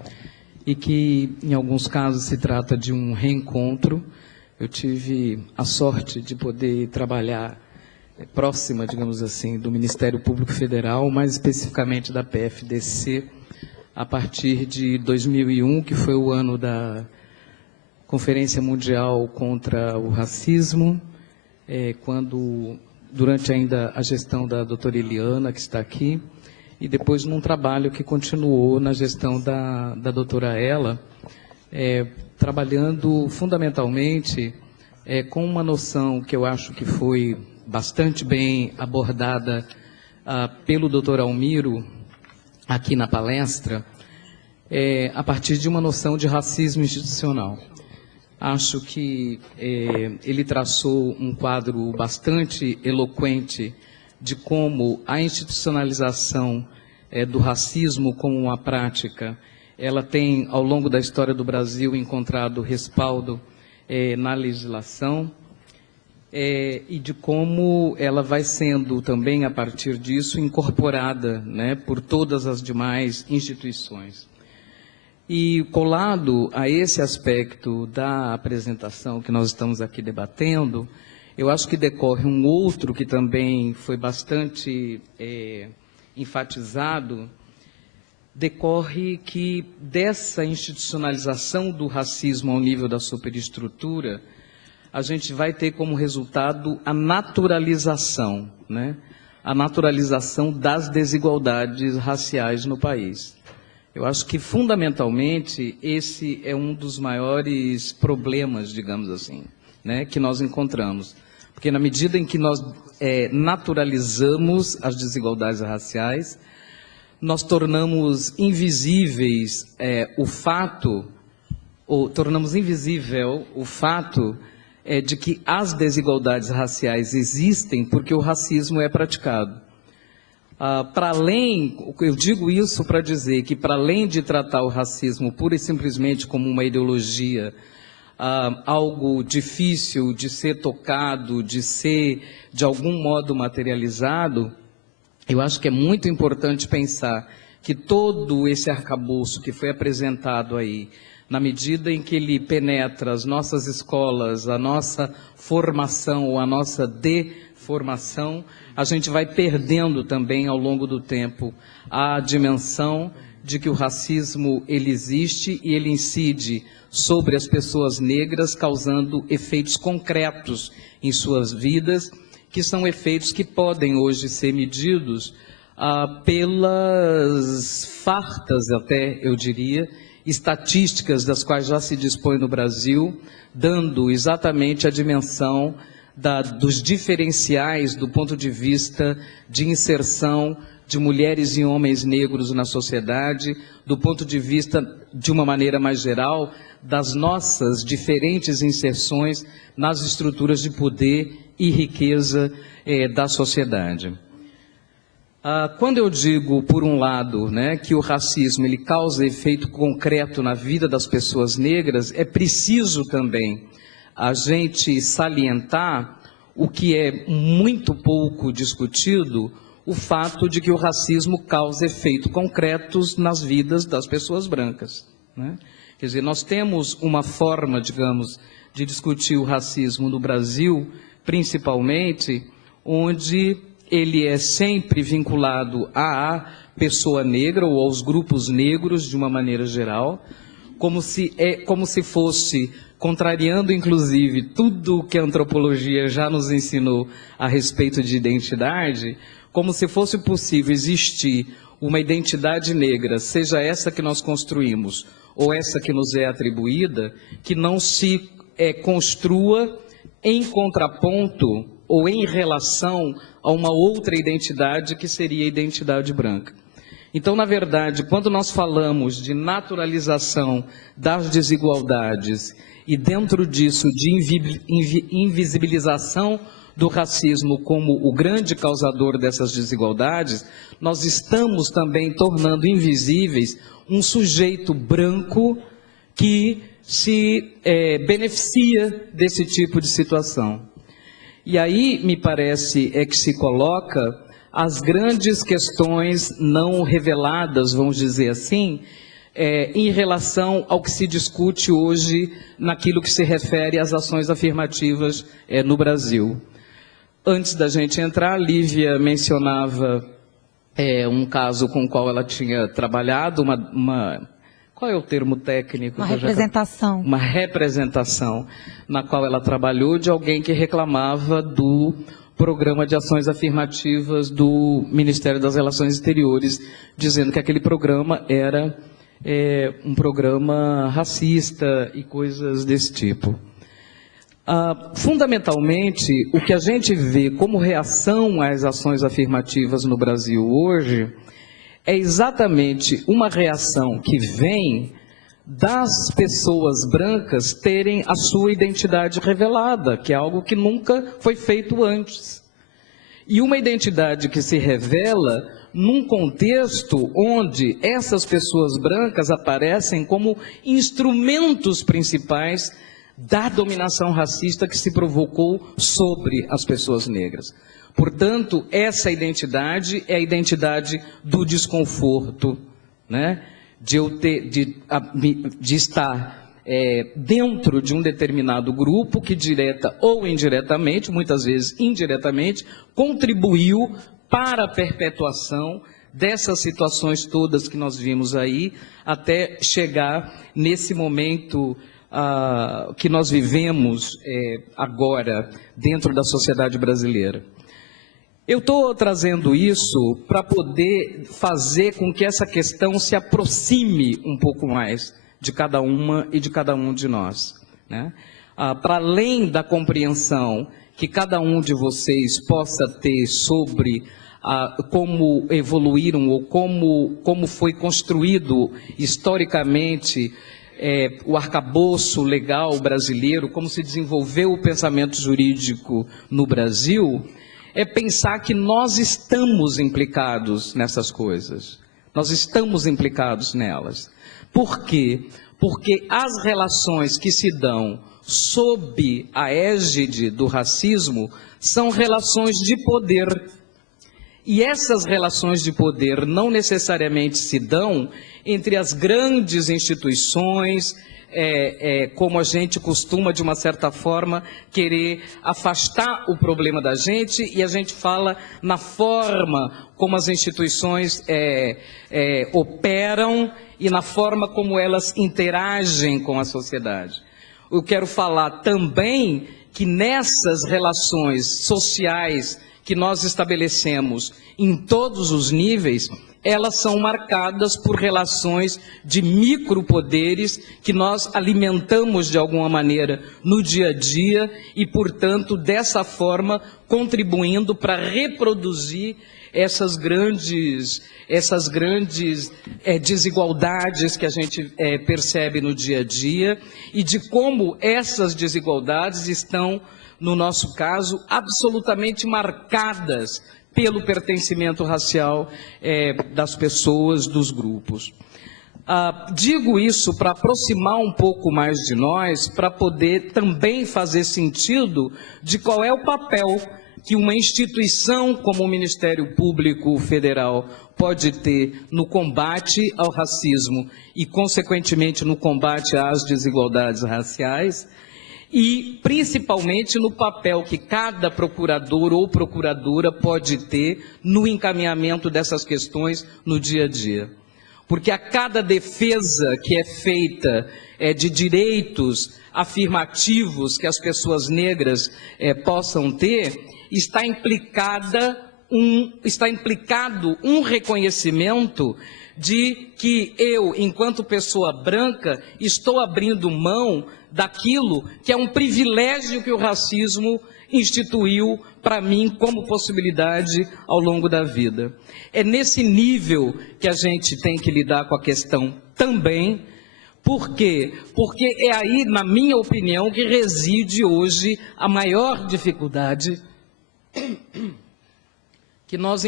e que, em alguns casos, se trata de um reencontro. Eu tive a sorte de poder trabalhar próxima, digamos assim, do Ministério Público Federal, mais especificamente da PFDC, a partir de 2001, que foi o ano da Conferência Mundial contra o Racismo, durante ainda a gestão da doutora Eliana, que está aqui, e depois num trabalho que continuou na gestão da doutora Ela, trabalhando fundamentalmente com uma noção que eu acho que foi bastante bem abordada pelo doutor Almiro aqui na palestra, a partir de uma noção de racismo institucional. Acho que ele traçou um quadro bastante eloquente de como a institucionalização do racismo como uma prática, ela tem, ao longo da história do Brasil, encontrado respaldo na legislação e de como ela vai sendo também, a partir disso, incorporada por todas as demais instituições. E colado a esse aspecto da apresentação que nós estamos aqui debatendo, eu acho que decorre um outro que também foi bastante enfatizado, decorre que dessa institucionalização do racismo ao nível da superestrutura, a gente vai ter como resultado a naturalização, a naturalização das desigualdades raciais no país. Eu acho que, fundamentalmente, esse é um dos maiores problemas, digamos assim, que nós encontramos. Porque, na medida em que nós naturalizamos as desigualdades raciais, nós tornamos invisíveis tornamos invisível o fato de que as desigualdades raciais existem porque o racismo é praticado. Para além, eu digo isso para dizer que, para além de tratar o racismo pura e simplesmente como uma ideologia, algo difícil de ser tocado, de ser, de algum modo, materializado, eu acho que é muito importante pensar que todo esse arcabouço que foi apresentado aí, na medida em que ele penetra as nossas escolas, a nossa formação ou a nossa deformação, a gente vai perdendo também ao longo do tempo a dimensão de que o racismo ele existe e ele incide sobre as pessoas negras, causando efeitos concretos em suas vidas, que são efeitos que podem hoje ser medidos pelas fartas, até eu diria, estatísticas das quais já se dispõe no Brasil, dando exatamente a dimensão dos diferenciais do ponto de vista de inserção de mulheres e homens negros na sociedade, do ponto de vista, de uma maneira mais geral, das nossas diferentes inserções nas estruturas de poder e riqueza da sociedade. Quando eu digo, por um lado, que o racismo ele causa efeito concreto na vida das pessoas negras, é preciso também a gente salientar o que é muito pouco discutido, o fato de que o racismo causa efeitos concretos nas vidas das pessoas brancas. Quer dizer, nós temos uma forma, digamos, de discutir o racismo no Brasil, principalmente, onde ele é sempre vinculado à pessoa negra ou aos grupos negros de uma maneira geral, como se fosse, contrariando inclusive tudo que a antropologia já nos ensinou a respeito de identidade, como se fosse possível existir uma identidade negra, seja essa que nós construímos ou essa que nos é atribuída, que não se construa em contraponto ou em relação a uma outra identidade que seria a identidade branca. Então, na verdade, quando nós falamos de naturalização das desigualdades e dentro disso de invisibilização do racismo como o grande causador dessas desigualdades, nós estamos também tornando invisíveis um sujeito branco que se beneficia desse tipo de situação. E aí, me parece, que se coloca as grandes questões não reveladas, vamos dizer assim, em relação ao que se discute hoje naquilo que se refere às ações afirmativas no Brasil. Antes da gente entrar, a Lívia mencionava um caso com o qual ela tinha trabalhado, qual é o termo técnico? Uma representação. Uma representação, na qual ela trabalhou, de alguém que reclamava do programa de ações afirmativas do Ministério das Relações Exteriores, dizendo que aquele programa era um programa racista e coisas desse tipo. Fundamentalmente, o que a gente vê como reação às ações afirmativas no Brasil hoje é exatamente uma reação que vem das pessoas brancas terem a sua identidade revelada, que é algo que nunca foi feito antes. E uma identidade que se revela num contexto onde essas pessoas brancas aparecem como instrumentos principais da dominação racista que se provocou sobre as pessoas negras. Portanto, essa identidade é a identidade do desconforto, de estar dentro de um determinado grupo que direta ou indiretamente, muitas vezes indiretamente, contribuiu para a perpetuação dessas situações todas que nós vimos aí, até chegar nesse momento que nós vivemos agora dentro da sociedade brasileira. Eu estou trazendo isso para poder fazer com que essa questão se aproxime um pouco mais de cada uma e de cada um de nós. Para além da compreensão que cada um de vocês possa ter sobre como evoluíram ou como foi construído historicamente o arcabouço legal brasileiro, como se desenvolveu o pensamento jurídico no Brasil, é pensar que nós estamos implicados nessas coisas. Nós estamos implicados nelas. Por quê? Porque as relações que se dão sob a égide do racismo são relações de poder. E essas relações de poder não necessariamente se dão entre as grandes instituições, como a gente costuma, de uma certa forma, querer afastar o problema da gente, e a gente fala na forma como as instituições operam e na forma como elas interagem com a sociedade. Eu quero falar também que nessas relações sociais que nós estabelecemos em todos os níveis, elas são marcadas por relações de micropoderes que nós alimentamos de alguma maneira no dia a dia e, portanto, dessa forma, contribuindo para reproduzir essas grandes desigualdades que a gente percebe no dia a dia e de como essas desigualdades estão, no nosso caso, absolutamente marcadas pelo pertencimento racial das pessoas, dos grupos. Digo isso para aproximar um pouco mais de nós, para poder também fazer sentido de qual é o papel que uma instituição como o Ministério Público Federal pode ter no combate ao racismo e, consequentemente, no combate às desigualdades raciais, e principalmente no papel que cada procurador ou procuradora pode ter no encaminhamento dessas questões no dia a dia. Porque a cada defesa que é feita de direitos afirmativos que as pessoas negras possam ter, está implicado um reconhecimento de que eu, enquanto pessoa branca, estou abrindo mão daquilo que é um privilégio que o racismo instituiu para mim como possibilidade ao longo da vida. É nesse nível que a gente tem que lidar com a questão também. Por quê? Porque é aí, na minha opinião, que reside hoje a maior dificuldade que nós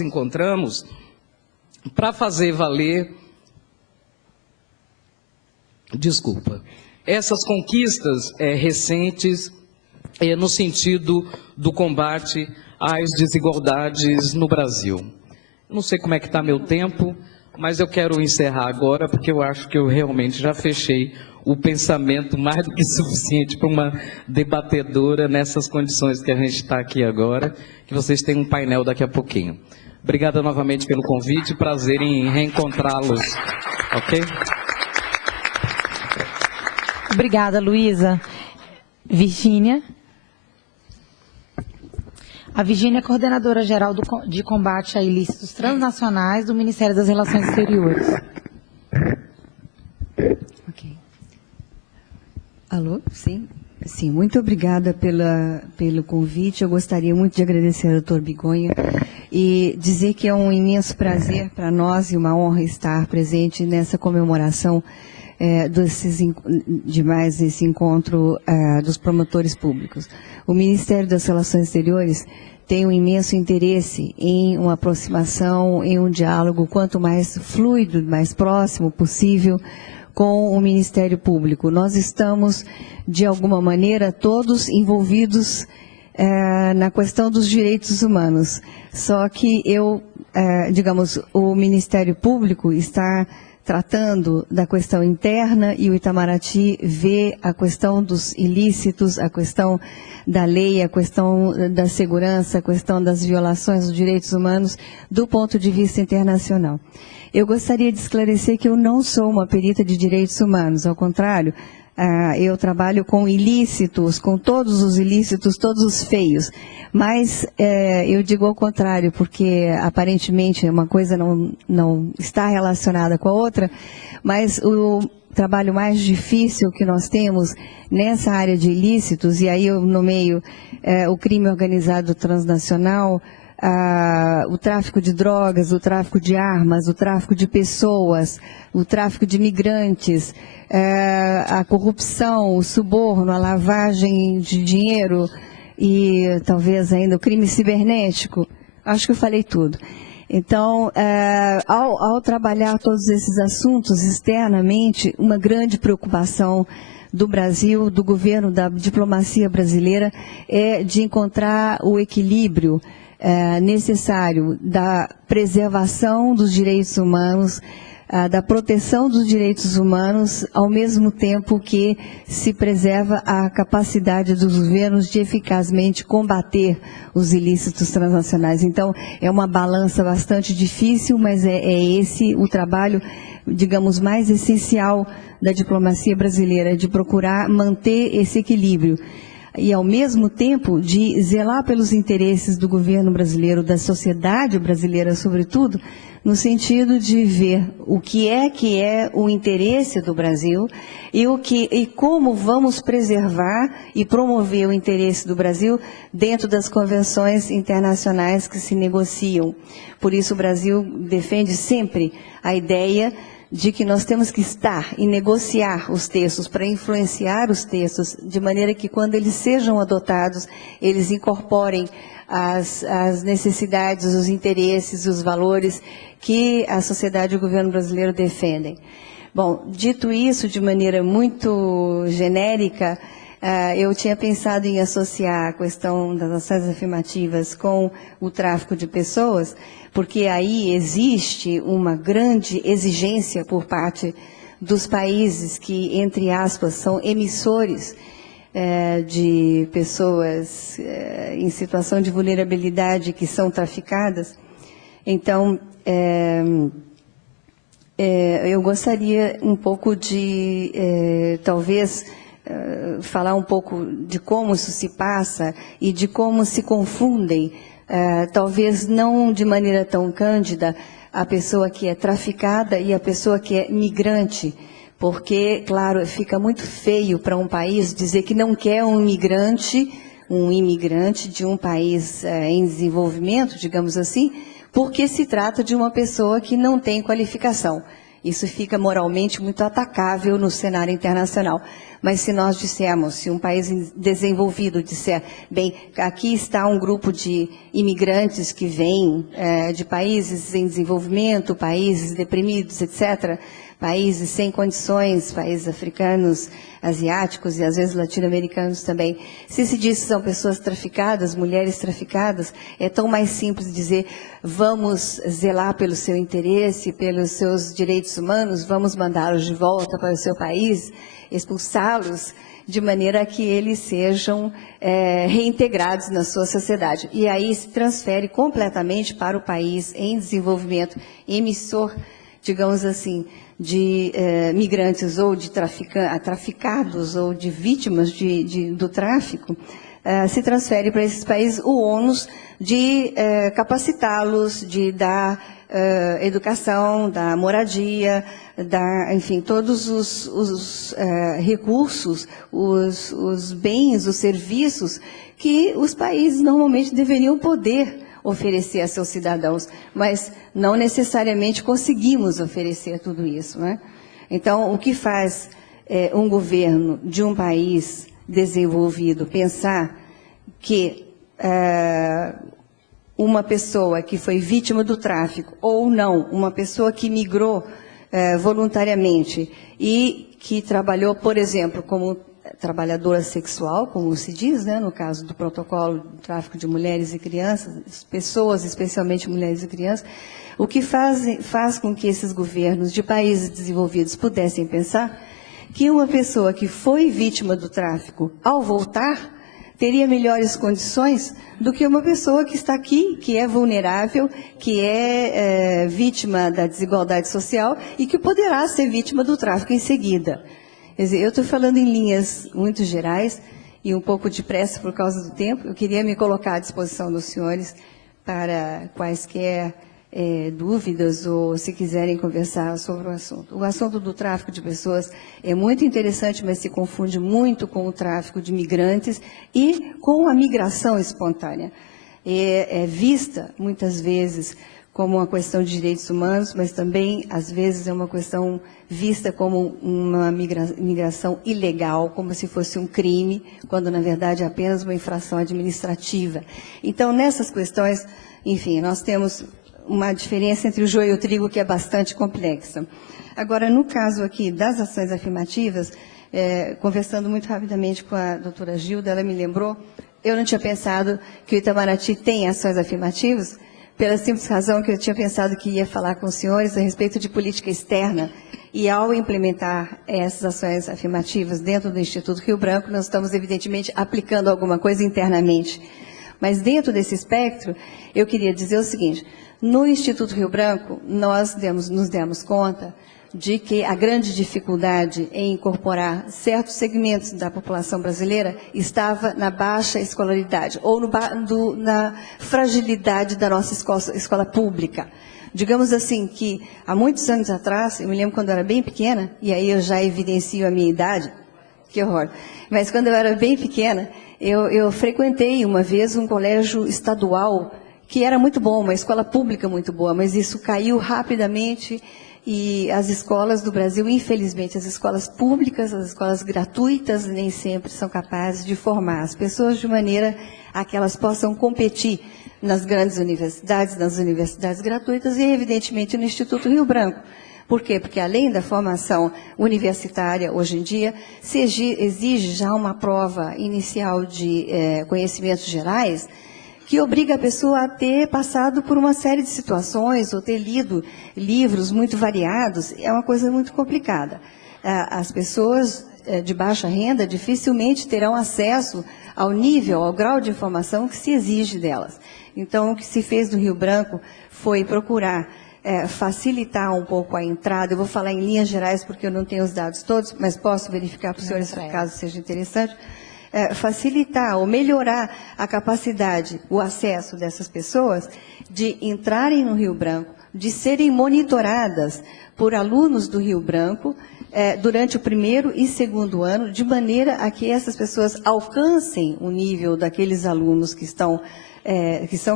encontramos para fazer valer, essas conquistas recentes no sentido do combate às desigualdades no Brasil. Não sei como é que está meu tempo, mas eu quero encerrar agora, porque eu acho que eu realmente já fechei o pensamento mais do que suficiente para uma debatedora nessas condições que a gente está aqui agora, que vocês têm um painel daqui a pouquinho. Obrigada novamente pelo convite, prazer em reencontrá-los, ok? Obrigada, Luísa. Virgínia. A Virgínia é coordenadora geral de combate a ilícitos transnacionais do Ministério das Relações Exteriores. Ok. Alô? Sim? Sim, muito obrigada pelo convite. Eu gostaria muito de agradecer ao doutor Bigonha e dizer que é um imenso prazer para nós e uma honra estar presente nessa comemoração de mais esse encontro dos promotores públicos. O Ministério das Relações Exteriores tem um imenso interesse em uma aproximação, em um diálogo quanto mais fluido, mais próximo possível com o Ministério Público. Nós estamos, de alguma maneira, todos envolvidos na questão dos direitos humanos. Só que digamos, o Ministério Público está tratando da questão interna e o Itamaraty vê a questão dos ilícitos, a questão da lei, a questão da segurança, a questão das violações dos direitos humanos do ponto de vista internacional. Eu gostaria de esclarecer que eu não sou uma perita de direitos humanos, ao contrário, eu trabalho com ilícitos, com todos os ilícitos, todos os feios. Mas eu digo ao contrário, porque aparentemente uma coisa não está relacionada com a outra, mas trabalho mais difícil que nós temos nessa área de ilícitos, e aí eu nomeio o crime organizado transnacional, o tráfico de drogas, o tráfico de armas, o tráfico de pessoas, o tráfico de migrantes, a corrupção, o suborno, a lavagem de dinheiro e talvez ainda o crime cibernético. Acho que eu falei tudo. Então, ao trabalhar todos esses assuntos externamente, uma grande preocupação do Brasil, do governo, da diplomacia brasileira, é de encontrar o equilíbrio necessário da preservação dos direitos humanos, da proteção dos direitos humanos, ao mesmo tempo que se preserva a capacidade dos governos de eficazmente combater os ilícitos transnacionais. Então, é uma balança bastante difícil, mas é esse o trabalho, digamos, mais essencial da diplomacia brasileira, de procurar manter esse equilíbrio. E, ao mesmo tempo, de zelar pelos interesses do governo brasileiro, da sociedade brasileira, sobretudo, no sentido de ver o que é o interesse do Brasil e como vamos preservar e promover o interesse do Brasil dentro das convenções internacionais que se negociam. Por isso, o Brasil defende sempre a ideia de que nós temos que estar e negociar os textos para influenciar os textos, de maneira que, quando eles sejam adotados, eles incorporem as necessidades, os interesses, os valores que a sociedade e o governo brasileiro defendem. Bom, dito isso de maneira muito genérica, eu tinha pensado em associar a questão das ações afirmativas com o tráfico de pessoas, porque aí existe uma grande exigência por parte dos países que, entre aspas, são emissores de pessoas em situação de vulnerabilidade que são traficadas. Então, eu gostaria um pouco de, talvez, falar um pouco de como isso se passa e de como se confundem, talvez não de maneira tão cândida, a pessoa que é traficada e a pessoa que é migrante, porque, claro, fica muito feio para um país dizer que não quer um imigrante de um país em desenvolvimento, digamos assim, porque se trata de uma pessoa que não tem qualificação. Isso fica moralmente muito atacável no cenário internacional. Mas se nós dissermos, se um país desenvolvido disser, bem, aqui está um grupo de imigrantes que vêm de países em desenvolvimento, países deprimidos, etc., países sem condições, países africanos, asiáticos e às vezes latino-americanos também. Se diz que são pessoas traficadas, mulheres traficadas, é tão mais simples dizer, vamos zelar pelo seu interesse, pelos seus direitos humanos, vamos mandá-los de volta para o seu país, expulsá-los, de maneira que eles sejam reintegrados na sua sociedade. E aí se transfere completamente para o país em desenvolvimento, emissor, digamos assim, de migrantes ou de traficados ou de vítimas do tráfico, se transfere para esses países o ônus de capacitá-los, de dar educação, da moradia, enfim, todos os recursos, os bens, os serviços que os países normalmente deveriam poder oferecer a seus cidadãos, mas não necessariamente conseguimos oferecer tudo isso, né? Então, o que faz um governo de um país desenvolvido pensar que uma pessoa que foi vítima do tráfico, ou não, uma pessoa que migrou voluntariamente e que trabalhou, por exemplo, como trabalhadora sexual, como se diz, né, no caso do protocolo do tráfico de mulheres e crianças, pessoas, especialmente mulheres e crianças, o que faz com que esses governos de países desenvolvidos pudessem pensar que uma pessoa que foi vítima do tráfico, ao voltar, teria melhores condições do que uma pessoa que está aqui, que é vulnerável, que é vítima da desigualdade social e que poderá ser vítima do tráfico em seguida. Quer dizer, eu estou falando em linhas muito gerais e um pouco depressa por causa do tempo. Eu queria me colocar à disposição dos senhores para quaisquer dúvidas ou se quiserem conversar sobre o assunto. O assunto do tráfico de pessoas é muito interessante, mas se confunde muito com o tráfico de migrantes e com a migração espontânea. É vista, muitas vezes, como uma questão de direitos humanos, mas também, às vezes, é uma questão vista como uma migração ilegal, como se fosse um crime, quando, na verdade, é apenas uma infração administrativa. Então, nessas questões, enfim, nós temos uma diferença entre o joio e o trigo que é bastante complexa. Agora, no caso aqui das ações afirmativas, conversando muito rapidamente com a doutora Gilda, ela me lembrou, eu não tinha pensado que o Itamaraty tem ações afirmativas, pela simples razão que eu tinha pensado que ia falar com os senhores a respeito de política externa, e ao implementar essas ações afirmativas dentro do Instituto Rio Branco, nós estamos, evidentemente, aplicando alguma coisa internamente. Mas dentro desse espectro, eu queria dizer o seguinte, no Instituto Rio Branco, nós nos demos conta de que a grande dificuldade em incorporar certos segmentos da população brasileira estava na baixa escolaridade, ou na fragilidade da nossa escola pública. Digamos assim que, há muitos anos atrás, eu me lembro quando eu era bem pequena, e aí eu já evidencio a minha idade, que horror, mas quando eu era bem pequena, eu frequentei uma vez um colégio estadual, que era muito bom, uma escola pública muito boa, mas isso caiu rapidamente. E as escolas do Brasil, infelizmente, as escolas públicas, as escolas gratuitas, nem sempre são capazes de formar as pessoas de maneira a que elas possam competir nas grandes universidades, nas universidades gratuitas e, evidentemente, no Instituto Rio Branco. Por quê? Porque, além da formação universitária, hoje em dia, se exige já uma prova inicial de conhecimentos gerais, que obriga a pessoa a ter passado por uma série de situações, ou ter lido livros muito variados, é uma coisa muito complicada. As pessoas de baixa renda dificilmente terão acesso ao nível, ao grau de informação que se exige delas. Então, o que se fez no Rio Branco foi procurar facilitar um pouco a entrada. Eu vou falar em linhas gerais, porque eu não tenho os dados todos, mas posso verificar para os senhores, caso seja interessante. Facilitar ou melhorar a capacidade, o acesso dessas pessoas de entrarem no Rio Branco, de serem monitoradas por alunos do Rio Branco durante o primeiro e segundo ano, de maneira a que essas pessoas alcancem o nível daqueles alunos que são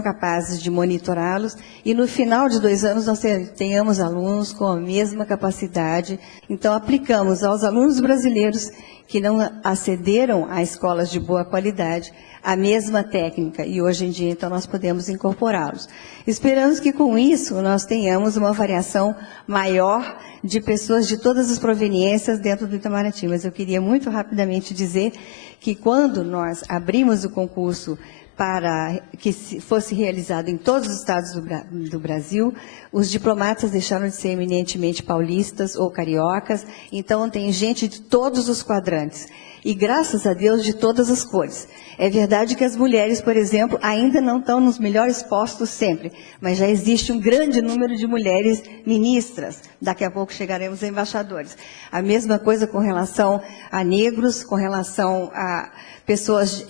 capazes de monitorá-los, e no final de 2 anos nós tenhamos alunos com a mesma capacidade. Então, aplicamos aos alunos brasileiros que não acederam a escolas de boa qualidade a mesma técnica, e hoje em dia, então, nós podemos incorporá-los. Esperamos que, com isso, nós tenhamos uma variação maior de pessoas de todas as proveniências dentro do Itamaraty. Mas eu queria muito rapidamente dizer que, quando nós abrimos o concurso para que fosse realizado em todos os estados do Brasil, os diplomatas deixaram de ser eminentemente paulistas ou cariocas, então tem gente de todos os quadrantes, e graças a Deus de todas as cores. É verdade que as mulheres, por exemplo, ainda não estão nos melhores postos sempre, mas já existe um grande número de mulheres ministras, daqui a pouco chegaremos a embaixadores. A mesma coisa com relação a negros, com relação a pessoas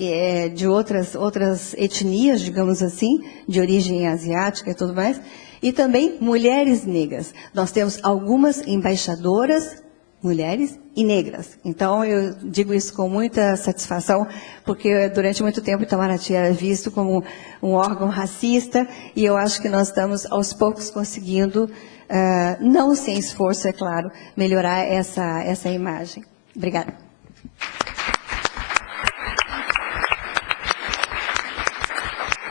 de outras etnias, digamos assim, de origem asiática e tudo mais, e também mulheres negras. Nós temos algumas embaixadoras, mulheres e negras. Então, eu digo isso com muita satisfação, porque durante muito tempo o Itamaraty era visto como um órgão racista, e eu acho que nós estamos, aos poucos, conseguindo, não sem esforço, é claro, melhorar essa imagem. Obrigada.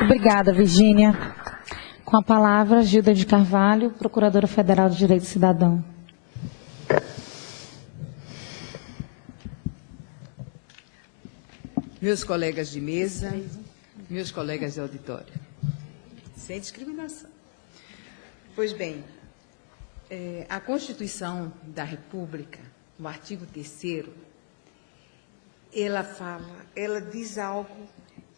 Obrigada, Virgínia. Com a palavra, Gilda de Carvalho, Procuradora Federal de Direito do Cidadão. Meus colegas de mesa, meus colegas de auditório. Sem discriminação. Pois bem, a Constituição da República, no artigo 3º, ela diz algo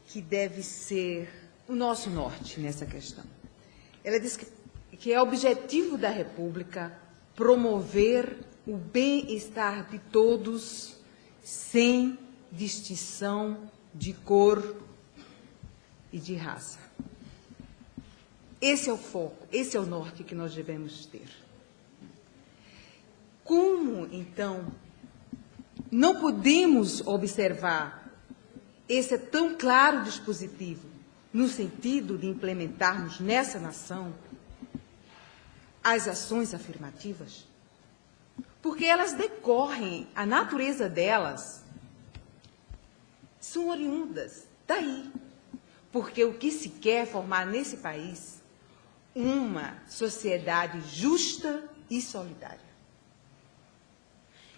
que deve ser o nosso norte nessa questão. Ela diz que é objetivo da República promover o bem-estar de todos sem distinção de cor e de raça. Esse é o foco, esse é o norte que nós devemos ter. Como, então, não podemos observar esse tão claro dispositivo no sentido de implementarmos nessa nação as ações afirmativas? Porque elas decorrem, a natureza delas são oriundas daí. Porque o que se quer é formar nesse país uma sociedade justa e solidária.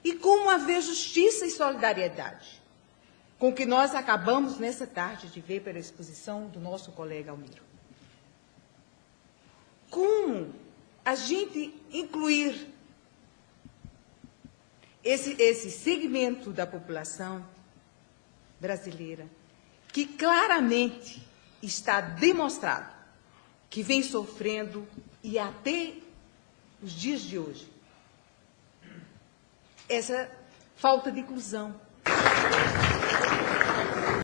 E como haver justiça e solidariedade, com o que nós acabamos nessa tarde de ver pela exposição do nosso colega Almiro. Como a gente incluir esse segmento da população brasileira que claramente está demonstrado que vem sofrendo, e até os dias de hoje, essa falta de inclusão.